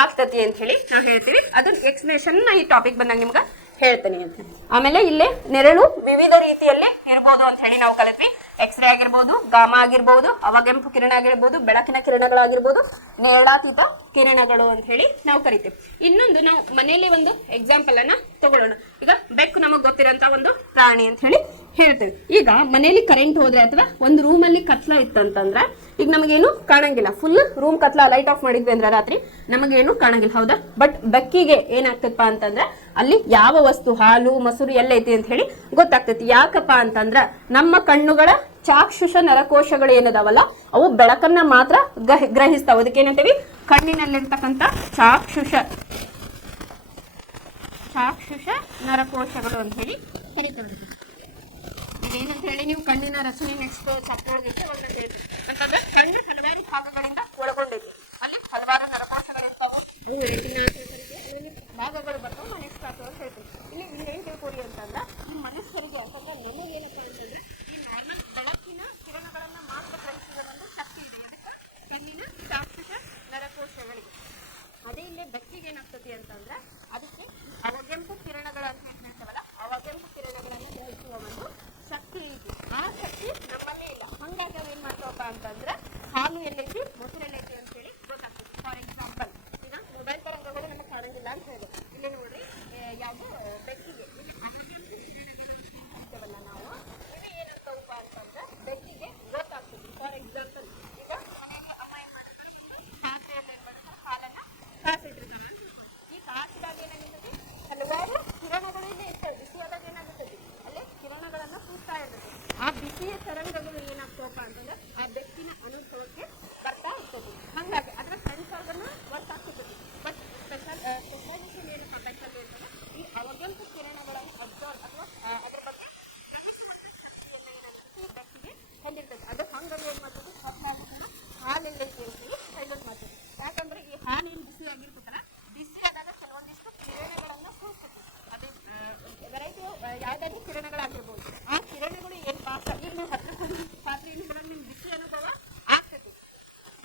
ಆಗ್ತತಿ ಅಂತ ಹೇಳಿ ನಾವು ಹೇಳ್ತೀವಿ. ಅದನ್ನ ಎಕ್ಸ್ಪ್ಲೇಷನ್ ಈ ಟಾಪಿಕ್ ಬಂದಾಗ ನಿಮ್ಗೆ ಹೇಳ್ತೀನಿ ಅಂತ. ಆಮೇಲೆ ಇಲ್ಲಿ ನೆರಳು ವಿವಿಧ ರೀತಿಯಲ್ಲಿ ಇರ್ಬೋದು ಅಂತ ಹೇಳಿ ನಾವು ಕಲಿತ್ವಿ. ಎಕ್ಸ್ರೇ ಆಗಿರ್ಬೋದು, ಗಾಮಾ ಆಗಿರ್ಬೋದು, ಅವಗೆಂಪು ಕಿರಣ ಆಗಿರ್ಬೋದು, ಬೆಳಕಿನ ಕಿರಣಗಳಾಗಿರ್ಬೋದು, ನೇರಳಾತೀತ ಕಿರಣಗಳು ಅಂತ ಹೇಳಿ ನಾವು ಕರಿತೇವೆ. ಇನ್ನೊಂದು ನಾವು ಮನೆಯಲ್ಲಿ ಒಂದು ಎಕ್ಸಾಂಪಲ್ ಅನ್ನ ತಗೊಳ್ಳೋಣ. ಈಗ ಬೆಕ್ಕು ನಮಗ್ ಗೊತ್ತಿರೋಂತ ಒಂದು ಪ್ರಾಣಿ ಅಂತ ಹೇಳಿ ಹೇಳ್ತೇವೆ. ಈಗ ಮನೆಯಲ್ಲಿ ಕರೆಂಟ್ ಹೋದ್ರೆ ಅಥವಾ ಒಂದು ರೂಮ್ ಅಲ್ಲಿ ಕತ್ಲ ಇತ್ತಂತಂದ್ರ ಈಗ ನಮಗೇನು ಕಾಣಂಗಿಲ್ಲ, ಫುಲ್ ರೂಮ್ ಕತ್ಲ, ಲೈಟ್ ಆಫ್ ಮಾಡಿದ್ವಿ ಅಂದ್ರೆ ರಾತ್ರಿ ನಮಗೇನು ಕಾಣಂಗಿಲ್ಲ, ಹೌದಾ? ಬಟ್ ಬೆಕ್ಕಿಗೆ ಏನಾಗ್ತದಪ್ಪ ಅಂತಂದ್ರ ಅಲ್ಲಿ ಯಾವ ವಸ್ತು, ಹಾಲು ಮೊಸರು ಎಲ್ಲ ಐತಿ ಅಂತ ಹೇಳಿ ಗೊತ್ತಾಗ್ತೈತಿ. ಯಾಕಪ್ಪ ಅಂತಂದ್ರ ನಮ್ಮ ಕಣ್ಣುಗಳ ಚಾಕ್ಷುಷ ನರಕೋಶಗಳು ಏನದಾವಲ್ಲ ಅವು ಬೆಳಕನ್ನ ಮಾತ್ರ ಗ್ರಹಿಸ್ತಾವ. ಅದಕ್ಕೆ ಏನಂತೀವಿ, ಕಣ್ಣಿನಲ್ಲಿರ್ತಕ್ಕಂಥ ಚಾಕ್ಷುಷ ನರಕೋಶಗಳು ಅಂತ ಹೇಳಿ ಕರಿತೇವೆ. ಇದೇನಂತ ಹೇಳಿ ನೀವು ಕಣ್ಣಿನ ರಚನೆ ನೆಕ್ಸ್ಟ್ ಚಪ್ಪೋದಕ್ಕೆ ಅಂತಂದ್ರೆ ಕಣ್ಣು ಹಲವಾರು ಭಾಗಗಳಿಂದ ಒಳಗೊಂಡೈತಿ. ಅಲ್ಲಿ ಹಲವಾರು ನರಕೋಶಗಳಿರ್ತಾವ, ಭಾಗಗಳು ಬರ್ತಾವ, ನೆಕ್ಸ್ಟ್ ಅಂತ ಹೇಳ್ತೀವಿ. ಇಲ್ಲಿ ಏನ್ ತಿಳ್ಕೊಡಿ ಅಂತಂದ್ರೆ ಈ ಮನುಷ್ಯರಿಗೆ ಅಂತಂದ್ರೆ ನಮಗೇನಪ್ಪ ಅಂತಂದ್ರೆ ಈ ನಾರ್ಮಲ್ ಬೆಳಕಿನ ಕಿರಣಗಳನ್ನ ಮಾತ್ರ ಗ್ರಹಿಸಿದ ಒಂದು ಶಕ್ತಿ ಇದೆ. ಅದಕ್ಕೆ ಕಣ್ಣಿನ ಚಾಕ್ಷುಷ ನರಕೋಶಗಳಿಗೆ. ಅದೇ ಇಲ್ಲಿ ಬೆಕ್ಕಿಗೆ ಏನಾಗ್ತತಿ ಅಂತಂದ್ರೆ ಅದಕ್ಕೆ ಅವಗೆಂಪು ಕಿರಣಗಳ ಅಂತ ಹೇಳ್ತಾವಲ್ಲ, ಅವಗೆಂಪು ಕಿರಣಗಳನ್ನ ಗ್ರಹಿಸುವ ಒಂದು ಶಕ್ತಿ ಇದೆ. ಆ ಶಕ್ತಿ ನಮ್ಮಲ್ಲೇ ಇಲ್ಲ. ಹಂಗಾಗಿ ಅವ್ ಏನ್ ಮಾಡ್ತಾವಪ್ಪ ಅಂತಂದ್ರೆ ಹಾಲು ಎಲ್ಲೈತಿ, ಮೊಸರು ಎಲ್ಲೈತಿ ಅಂತ ಹೇಳಿ ಗೊತ್ತಾಗ್ತದೆ. ಫಾರ್ ಎಕ್ಸಾಂಪಲ್ ಈಗ ಮೊಬೈಲ್ ತರಂಗಗಳು ನಮಗೆ ಕಾಣಂಗಿಲ್ಲ ಅಂತ ಹೇಳಿದೆ. ಇಲ್ಲಿ ನೋಡ್ರಿ ಯಾವುದು ಬೆಕ್ಕಿಗೆ ಇರ್ತೇವಲ್ಲ ನಾವು, ಇದು ಏನಂತವಪ್ಪ ಅಂತಂದ್ರೆ ಬೆಕ್ಕಿಗೆ ಗೊತ್ತಾಗ್ತದೆ. ಫಾರ್ ಎಕ್ಸಾಂಪಲ್ ಈಗ ಮನೆಯಲ್ಲಿ ಅಮ್ಮ ಏನ್ ಮಾಡ್ತಾರೆ, ಒಂದು ಪಾತ್ರೆಯಲ್ಲಿ ಏನ್ ಮಾಡ್ತಾರೆ, ಹಾಲನ್ನ ಕಾಸಿಟ್ಟಿರ್ತಾರ ಅಂತ. ಈ ಕಾಸಿದಾಗ ಏನಾಗಿರ್ತದೆ, ಹಲವಾರು ಕಿರಣಗಳಿಂದ ಇರ್ತವೆ. ಬಿಸಿಯಾದಾಗ ಏನಾಗುತ್ತದೆ, ಅಲ್ಲಿ ಕಿರಣಗಳನ್ನ ಸೂಸ್ತಾ ಇರ್ತದೆ. ಆ ಬಿಸಿಯ ತರಂಗಗಳು ಏನಾಗ್ತವಪ್ಪ ಅಂತಂದ್ರೆ ಆ ಬೆಕ್ಕಿನ ಅನುಭವಕ್ಕೆ ಬರ್ತಾ ಇರ್ತದೆ. ಹಂಗಾಗಿ ಅದರ ಸೆನ್ಸರ್ಗಳನ್ನ ವರ್ಕ್ ಆಗ್ತದೆ. ಬಟ್ ಸ್ಪೆಷಲೈಸೇಷನ್ ಏನಪ್ಪ ಬೆಕ್ಕಲ್ಲಿ ಅಂತಂದ್ರೆ ಈ ಅವಗೆಂಪು ಕಿರಣಗಳನ್ನು ಅಬ್ಸರ್ವ್ ಅಥವಾ ಅದ್ರ ಬಗ್ಗೆ ಶಕ್ತಿಯನ್ನ ಏನಾಗುತ್ತೆ ಬೆಕ್ಕಿಗೆ ಹೊಂದಿರ್ತದೆ. ಅದು ಹಂಗಾಗಿ ಏನ್ ಮಾಡ್ತದೆ, ಹಾಲೆಲ್ಲ ಸೇರಿಸಿ ಹೈಲೈಟ್ ಮಾಡ್ತದೆ. ಯಾಕಂದ್ರೆ ಈ ಹಾಲಿನ ಬಿಸಿ ಆಗಿರ್ತಾರ, ಬಿಸಿ ಆದಾಗ ಕೆಲವೊಂದಿಷ್ಟು ಕಿರಣಗಳನ್ನ ಸೂಚಿಸ್ತದೆ. ಅದೇ ವೆರೈಟಿ ಯಾವ್ದಾದ್ರು ಕಿರಣಗಳಾಗಿರ್ಬೋದು. ಆ ಕಿರಣಗಳು ಏನ್ ಪಾಸ್ ಆಗಿ ನೀವು ಹತ್ರ ಪಾತ್ರೆಯನ್ನು ಕೂಡ ನಿಮ್ ಬಿಸಿ ಅನುಭವ ಆಗ್ತದೆ.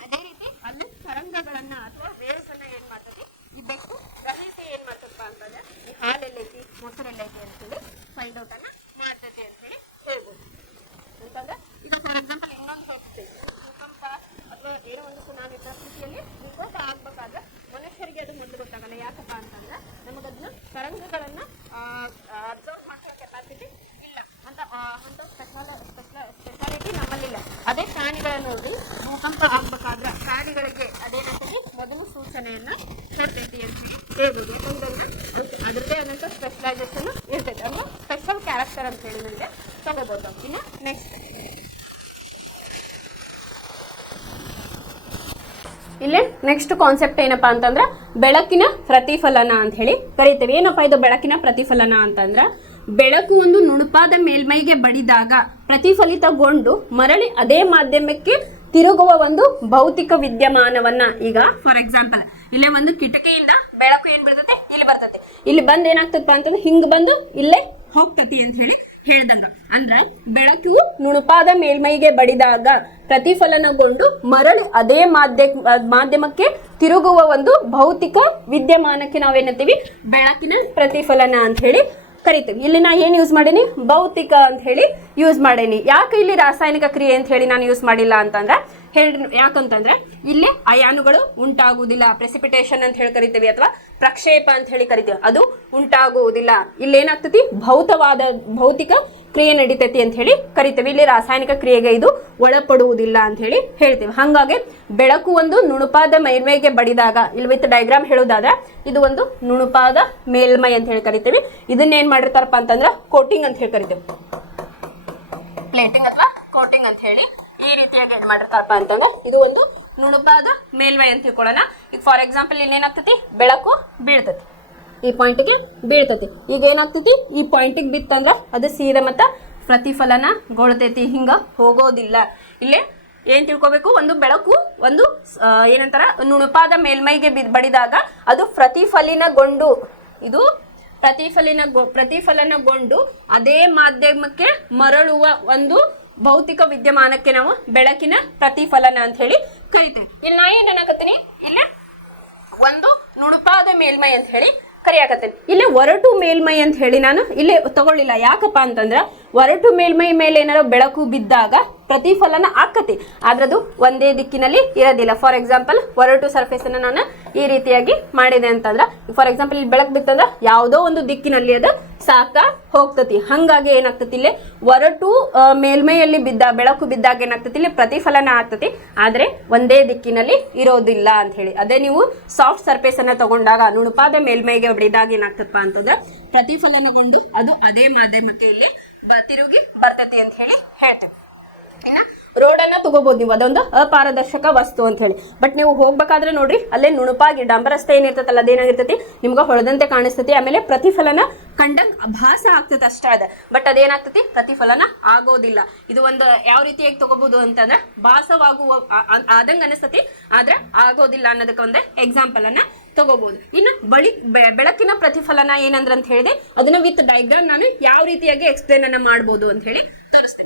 ಅದೇ ರೀತಿ ಅಲ್ಲಿ ತರಂಗಗಳನ್ನ ಅಥವಾ ವೇವ್ಸ್ ಅನ್ನ ಏನ್ ಮಾಡ್ತದೆ ಈ ಬೆಕ್ಕು ಗ್ರಹಿಸಿ ಏನ್ ಮಾಡ್ತದಪ್ಪ ಅಂತಂದ್ರೆ ಈ ಹಾಲೆಲ್ಲೈತಿ, ಮೊಸರೆಲ್ಲೈತಿ ಅಂತೇಳಿ ಫೈಂಡ್ ಔಟ್ ಅನ್ನ ಮಾಡ್ತೈತಿ ಅಂತ ಹೇಳಿ ಹೇಳ್ಬೋದು. ಅಂತಂದ್ರೆ ಈಗ ಫಾರ್ ಎಕ್ಸಾಂಪಲ್ ಇನ್ನೊಂದು ಹೇಳ್ತೇವೆ, ಭೂಕಂಪ ಅಥವಾ ಏನೋ ಒಂದು ಸುನಾಮಿ ಪರಿಸ್ಥಿತಿಯಲ್ಲಿ ಭೂಕಂಪ ಆಗ್ಬೇಕಾದ್ರೆ ಮನುಷ್ಯರಿಗೆ ಅದು ಮೊದಲು ಗೊತ್ತಾಗಲ್ಲ. ಯಾಕಪ್ಪ ಅಂತಂದ್ರೆ ನಮಗದನ್ನ ತರಂಗಗಳನ್ನ ಅಬ್ಸರ್ವ್ ಮಾಡೋ ಕೆಪಾಸಿಟಿ ಇಲ್ಲ ಅಂತ ಸ್ಪೆಷಾಲಿಟಿ ನಮ್ಮಲ್ಲಿಲ್ಲ. ಅದೇ ಪ್ರಾಣಿಗಳನ್ನ ನೋಡಿ ಭೂಕಂಪ ಆಗ್ಬೇಕಾದ್ರೆ ಪ್ರಾಣಿಗಳಿಗೆ ಅದೇನಂತೇಳಿ ಮೊದಲು ಸೂಚನೆಯನ್ನ ಕೊಡ್ತೈತಿ ಅಂತ ಹೇಳಿ ಹೇಳ್ಬೋದು. ಅದ್ರದ್ದೇ ಆದಂತ ಸ್ಪೆಷಲೈಸೇಷನ್ ಇರ್ತೈತೆ. ಅಂದ್ರೆ ಫ್ಯಾಕ್ಟರ್ ಅಂತ ಹೇಳಿ ನನಗೆ ತಗೋಬಹುದು. ಇನ್ನು ನೆಕ್ಸ್ಟ್ ಇಲ್ಲಿ ನೆಕ್ಸ್ಟ್ ಕಾನ್ಸೆಪ್ಟ್ ಏನಪ್ಪಾ ಅಂತಂದ್ರೆ ಬೆಳಕಿನ ಪ್ರತಿಫಲನ ಅಂತ ಹೇಳಿ ಕರಿತೇವೆ. ಏನಪ್ಪಾ ಇದು ಬೆಳಕಿನ ಪ್ರತಿಫಲನ ಅಂತಂದ್ರೆ ಬೆಳಕು ಒಂದು ನುಣುಪಾದ ಮೇಲ್ಮೈಗೆ ಬಡಿದಾಗ ಪ್ರತಿಫಲಿತಗೊಂಡು ಮರಳಿ ಅದೇ ಮಾಧ್ಯಮಕ್ಕೆ ತಿರುಗುವ ಒಂದು ಭೌತಿಕ ವಿದ್ಯಮಾನವನ್ನ. ಈಗ ಫಾರ್ ಎಕ್ಸಾಂಪಲ್ ಇಲ್ಲೇ ಒಂದು ಕಿಟಕಿಯಿಂದ ಬೆಳಕು ಏನ್ ಬೀಳ್ತತೆ, ಇಲ್ಲಿ ಬರ್ತತೆ, ಇಲ್ಲಿ ಬಂದ್ ಏನಾಗ್ತದಪ್ಪ ಅಂತಂದ್ರೆ ಹಿಂಗ್ ಬಂದು ಇಲ್ಲೇ ಹೋಗ್ತತಿ ಅಂತ ಹೇಳಿ ಹೇಳ್ದಂಗ. ಅಂದ್ರೆ ಬೆಳಕು ನುಣುಪಾದ ಮೇಲ್ಮೈಗೆ ಬಡಿದಾಗ ಪ್ರತಿಫಲನಗೊಂಡು ಮರಳಿ ಅದೇ ಮಾಧ್ಯಮಕ್ಕೆ ತಿರುಗುವ ಒಂದು ಭೌತಿಕ ವಿದ್ಯಮಾನಕ್ಕೆ ನಾವೇನಂತೀವಿ ಬೆಳಕಿನ ಪ್ರತಿಫಲನ ಅಂತ ಹೇಳಿ ಕರಿತೀವಿ. ಇಲ್ಲಿ ನಾ ಏನ್ ಯೂಸ್ ಮಾಡೀನಿ, ಭೌತಿಕ ಅಂತ ಹೇಳಿ ಯೂಸ್ ಮಾಡೀನಿ. ಯಾಕೆ ಇಲ್ಲಿ ರಾಸಾಯನಿಕ ಕ್ರಿಯೆ ಅಂತ ಹೇಳಿ ನಾನು ಯೂಸ್ ಮಾಡಿಲ್ಲ ಅಂತಂದ್ರೆ ಯಾಕಂತಂದ್ರೆ ಇಲ್ಲಿ ಅಯಾನುಗಳು ಉಂಟಾಗುವುದಿಲ್ಲ, ಪ್ರೆಸಿಪಿಟೇಷನ್ ಅಂತ ಹೇಳಿ ಕರಿತೀವಿ ಅಥವಾ ಪ್ರಕ್ಷೇಪ ಅಂತ ಹೇಳಿ ಕರಿತೀವಿ, ಅದು ಉಂಟಾಗುವುದಿಲ್ಲ. ಇಲ್ಲಿ ಏನಾಗ್ತತಿ, ಭೌತಿಕ ಕ್ರಿಯೆ ನಡೀತೈತಿ ಅಂತ ಹೇಳಿ ಕರಿತೀವಿ. ಇಲ್ಲಿ ರಾಸಾಯನಿಕ ಕ್ರಿಯೆಗೆ ಇದು ಒಳಪಡುವುದಿಲ್ಲ ಅಂತ ಹೇಳಿ ಹೇಳ್ತೀವಿ. ಹಾಗಾಗಿ ಬೆಳಕು ಒಂದು ನುಣುಪಾದ ಮೇಲ್ಮೈಗೆ ಬಡಿದಾಗ, ಇಲ್ಲಿ ವಿತ್ ಡಯಾಗ್ರಾಮ್ ಹೇಳುವುದಾದ್ರೆ ಇದು ಒಂದು ನುಣುಪಾದ ಮೇಲ್ಮೈ ಅಂತ ಹೇಳಿ ಕರಿತೀವಿ. ಇದನ್ನೇನ್ ಮಾಡಿರ್ತಾರಪ್ಪ ಅಂತಂದ್ರೆ ಕೋಟಿಂಗ್ ಅಂತ ಹೇಳಿ ಕರಿತೀವಿ, ಪ್ಲೇಟಿಂಗ್ ಅಥವಾ ಕೋಟಿಂಗ್ ಅಂತ ಹೇಳಿ ಈ ರೀತಿಯಾಗಿ ಏನ್ ಮಾಡಿರ್ತಾರಪ್ಪ ಅಂತಂದ್ರೆ ಇದು ಒಂದು ನುಣುಪಾದ ಮೇಲ್ಮೈ ಅಂತ ತಿಳ್ಕೊಳ್ಳೋಣ. ಈಗ ಫಾರ್ ಎಕ್ಸಾಂಪಲ್ ಇಲ್ಲಿ ಏನಾಗ್ತತಿ, ಬೆಳಕು ಬೀಳ್ತತಿ, ಈ ಪಾಯಿಂಟ್ಗೆ ಬೀಳ್ತತಿ. ಈಗ ಏನಾಗ್ತತಿ, ಈ ಪಾಯಿಂಟಿಗೆ ಬಿತ್ತಂದ್ರ ಅದು ಸೀದಾ ಮತ್ತ ಪ್ರತಿಫಲನಗೊಳ್ತೈತಿ, ಹಿಂಗ ಹೋಗೋದಿಲ್ಲ. ಇಲ್ಲಿ ಏನ್ ತಿಳ್ಕೊಬೇಕು, ಒಂದು ಬೆಳಕು ಒಂದು ಏನಂತಾರ ನುಣುಪಾದ ಮೇಲ್ಮೈಗೆ ಬಡಿದಾಗ ಅದು ಪ್ರತಿಫಲನಗೊಂಡು ಅದೇ ಮಾಧ್ಯಮಕ್ಕೆ ಮರಳುವ ಒಂದು ಭೌತಿಕ ವಿದ್ಯಮಾನಕ್ಕೆ ನಾವು ಬೆಳಕಿನ ಪ್ರತಿಫಲನ ಅಂತ ಹೇಳಿ ಕರಿತೇವೆ. ಇಲ್ಲಿ ನಾ ಏನ್ ಅನ್ನಕತ್ತೀನಿ, ಇಲ್ಲ ಒಂದು ನುಣುಪಾದ ಮೇಲ್ಮೈ ಅಂತ ಹೇಳಿ ಕರಿಯಾಕತ್ತೇನೆ. ಇಲ್ಲಿ ಒರಟು ಮೇಲ್ಮೈ ಅಂತ ಹೇಳಿ ನಾನು ಇಲ್ಲಿ ತಗೊಳ್ಳಿಲ್ಲ. ಯಾಕಪ್ಪ ಅಂತಂದ್ರ ಒರಟು ಮೇಲ್ಮೈ ಮೇಲೆ ಏನಾರ ಬೆಳಕು ಬಿದ್ದಾಗ ಪ್ರತಿಫಲನ ಆಕತಿ, ಆದ್ರದು ಒಂದೇ ದಿಕ್ಕಿನಲ್ಲಿ ಇರೋದಿಲ್ಲ. ಫಾರ್ ಎಕ್ಸಾಂಪಲ್ ಒರಟು ಸರ್ಫೇಸ್ ಅನ್ನ ನಾನು ಈ ರೀತಿಯಾಗಿ ಮಾಡಿದೆ ಅಂತಂದ್ರ, ಫಾರ್ ಎಕ್ಸಾಂಪಲ್ ಇಲ್ಲಿ ಬೆಳಕು ಬಿತ್ತಂದ್ರ ಯಾವುದೋ ಒಂದು ದಿಕ್ಕಿನಲ್ಲಿ ಅದು ಸಾಕ ಹೋಗ್ತತಿ. ಹಂಗಾಗಿ ಏನಾಗ್ತತಿ, ಇಲ್ಲಿ ಒರಟು ಮೇಲ್ಮೈಯಲ್ಲಿ ಬೆಳಕು ಬಿದ್ದಾಗ ಏನಾಗ್ತತಿ, ಇಲ್ಲಿ ಪ್ರತಿಫಲನ ಆಗ್ತತಿ, ಆದ್ರೆ ಒಂದೇ ದಿಕ್ಕಿನಲ್ಲಿ ಇರೋದಿಲ್ಲ ಅಂತ ಹೇಳಿ. ಅದೇ ನೀವು ಸಾಫ್ಟ್ ಸರ್ಫೇಸ್ ಅನ್ನ ತಗೊಂಡಾಗ ನುಣುಪಾದ ಮೇಲ್ಮೈಗೆ ಬಡಿದಾಗ ಏನಾಗ್ತದಪ್ಪ ಅಂತಂದ್ರೆ ಪ್ರತಿಫಲನಗೊಂಡು ಅದು ಅದೇ ಮಾಧ್ಯಮಕ್ಕೆ ಇಲ್ಲಿ ತಿರುಗಿ ಬರ್ತತಿ ಅಂತ ಹೇಳಿ ಹೇಳ್ತೇವೆ. ಇನ್ನ ರೋಡ್ ಅನ್ನ ತಗೋಬಹುದು ನೀವು, ಅದೊಂದು ಅಪಾರದರ್ಶಕ ವಸ್ತು ಅಂತ ಹೇಳಿ. ಬಟ್ ನೀವು ಹೋಗ್ಬೇಕಾದ್ರೆ ನೋಡ್ರಿ, ಅಲ್ಲೇ ನುಣುಪಾಗಿ ಡಂಬರಸ್ತೆ ಏನಿರ್ತತಲ್ಲ ಅದೇನಾಗಿರ್ತತಿ, ನಿಮ್ಗೆ ಹೊಳೆದಂತೆ ಕಾಣಿಸ್ತತಿ. ಆಮೇಲೆ ಪ್ರತಿಫಲನ ಕಂಡಂಗ್ ಭಾಸ ಆಗ್ತದೆ ಅಷ್ಟ ಅದ, ಬಟ್ ಅದೇನಾಗ್ತತಿ, ಪ್ರತಿಫಲನ ಆಗೋದಿಲ್ಲ. ಇದು ಒಂದು ಯಾವ ರೀತಿಯಾಗಿ ತಗೋಬಹುದು ಅಂತಂದ್ರೆ ಭಾಸವಾಗುವ ಆದಂಗ ಅನಿಸ್ತತಿ, ಆದ್ರೆ ಆಗೋದಿಲ್ಲ ಅನ್ನೋದಕ್ಕೆ ಒಂದು ಎಕ್ಸಾಂಪಲ್ ಅನ್ನ ತಗೋಬಹುದು. ಇನ್ನು ಬೆಳಕಿನ ಪ್ರತಿಫಲನ ಏನಂದ್ರ ಅಂತ ಹೇಳಿದೆ, ಅದನ್ನ ವಿತ್ ಡಯಾಗ್ರಾಮ್ ನಾನು ಯಾವ ರೀತಿಯಾಗಿ ಎಕ್ಸ್ಪ್ಲೇನ್ ಅನ್ನ ಮಾಡಬಹುದು ಅಂತ ಹೇಳಿ ತೋರಿಸ್ತೇನೆ.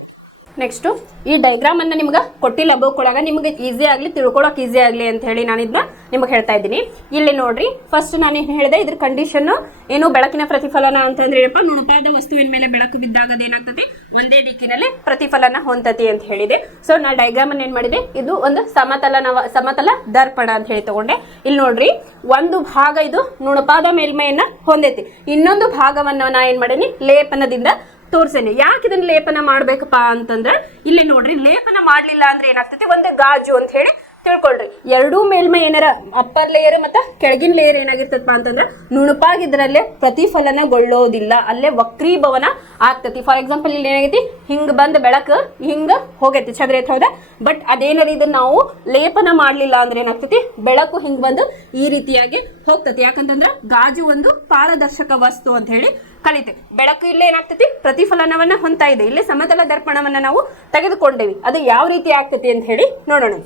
ನೆಕ್ಸ್ಟ್ ಈ ಡಯಾಗ್ರಾಮ್ ಅನ್ನ ನಿಮ್ಗೆ ಕೊಟ್ಟಿಲ್ಲ ಬುಕ್ ಒಳಗ, ನಿಮ್ಗೆ ಈಸಿ ಆಗ್ಲಿ ತಿಳ್ಕೊಳಕ್ ಈಸಿ ಆಗ್ಲಿ ಅಂತ ಹೇಳಿ ನಾನು ಇದನ್ನ ನಿಮ್ಗೆ ಹೇಳ್ತಾ ಇದ್ದೀನಿ. ಇಲ್ಲಿ ನೋಡ್ರಿ, ಫಸ್ಟ್ ನಾನು ಏನ್ ಹೇಳಿದೆ, ಇದ್ರ ಕಂಡೀಷನ್ ಏನು, ಬೆಳಕಿನ ಪ್ರತಿಫಲನ ಅಂತಂದ್ರೆ ಏನಪ್ಪ, ನುಣುಪಾದ ವಸ್ತುವಿನ ಮೇಲೆ ಬೆಳಕು ಬಿದ್ದಾಗ ಅದೇನಾಗ್ತತಿ, ಒಂದೇ ದಿಕ್ಕಿನಲ್ಲಿ ಪ್ರತಿಫಲನ ಹೊಂದತಿ ಅಂತ ಹೇಳಿದೆ. ಸೊ ನಾ ಡಯಾಗ್ರಾಮ್ ಅನ್ನ ಏನ್ ಮಾಡಿದೆ, ಇದು ಒಂದು ಸಮತಲ ದರ್ಪಣ ಅಂತ ಹೇಳಿ ತಗೊಂಡೆ. ಇಲ್ಲಿ ನೋಡ್ರಿ, ಒಂದು ಭಾಗ ಇದು ನುಣುಪಾದ ಮೇಲ್ಮೈಯನ್ನ ಹೊಂದೈತಿ, ಇನ್ನೊಂದು ಭಾಗವನ್ನ ನಾ ಏನ್ ಮಾಡೀನಿ, ಲೇಪನದಿಂದ ತೋರ್ಸೇನೆ. ಯಾಕೆ ಇದನ್ನ ಲೇಪನ ಮಾಡ್ಬೇಕಪ್ಪ ಅಂತಂದ್ರೆ, ಇಲ್ಲಿ ನೋಡ್ರಿ, ಲೇಪನ ಮಾಡ್ಲಿಲ್ಲ ಅಂದ್ರೆ ಏನಾಗ್ತತಿ, ಒಂದು ಗಾಜು ಅಂತ ಹೇಳಿ ತಿಳ್ಕೊಳ್ರಿ. ಎರಡೂ ಮೇಲ್ಮೈ ಏನಾರ ಅಪ್ಪರ್ ಲೇಯರ್ ಮತ್ತೆ ಕೆಳಗಿನ ಲೇಯರ್ ಏನಾಗಿರ್ತದಪ್ಪ ಅಂತಂದ್ರೆ ನುಣುಪಾಗಿದ್ರಲ್ಲೇ ಪ್ರತಿಫಲನಗೊಳ್ಳೋದಿಲ್ಲ, ಅಲ್ಲೇ ವಕ್ರೀಭವನ ಆಗ್ತತಿ. ಫಾರ್ ಎಕ್ಸಾಂಪಲ್ ಇಲ್ಲಿ ಏನಾಗೈತಿ, ಹಿಂಗ್ ಬಂದ್ ಬೆಳಕು ಹಿಂಗ ಹೋಗೈತಿ, ಚದ್ರ ಐತ್ ಹೌದಾ. ಬಟ್ ಅದೇನಾರ ಇದನ್ನ ನಾವು ಲೇಪನ ಮಾಡ್ಲಿಲ್ಲ ಅಂದ್ರೆ ಏನಾಗ್ತತಿ, ಬೆಳಕು ಹಿಂಗ್ ಬಂದು ಈ ರೀತಿಯಾಗಿ ಹೋಗ್ತತಿ. ಯಾಕಂತಂದ್ರ ಗಾಜು ಒಂದು ಪಾರದರ್ಶಕ ವಸ್ತು ಅಂತ ಹೇಳಿ ಕಲಿತೆ. ಬೆಳಕು ಇಲ್ಲೇ ಏನಾಗ್ತತಿ, ಪ್ರತಿಫಲನವನ್ನ ಹೊಂದ್ತಾ ಇದೆ. ಇಲ್ಲಿ ಸಮತಲ ದರ್ಪಣವನ್ನ ನಾವು ತೆಗೆದುಕೊಂಡೇವಿ, ಅದು ಯಾವ ರೀತಿ ಆಗ್ತತಿ ಅಂತ ಹೇಳಿ ನೋಡೋಣ.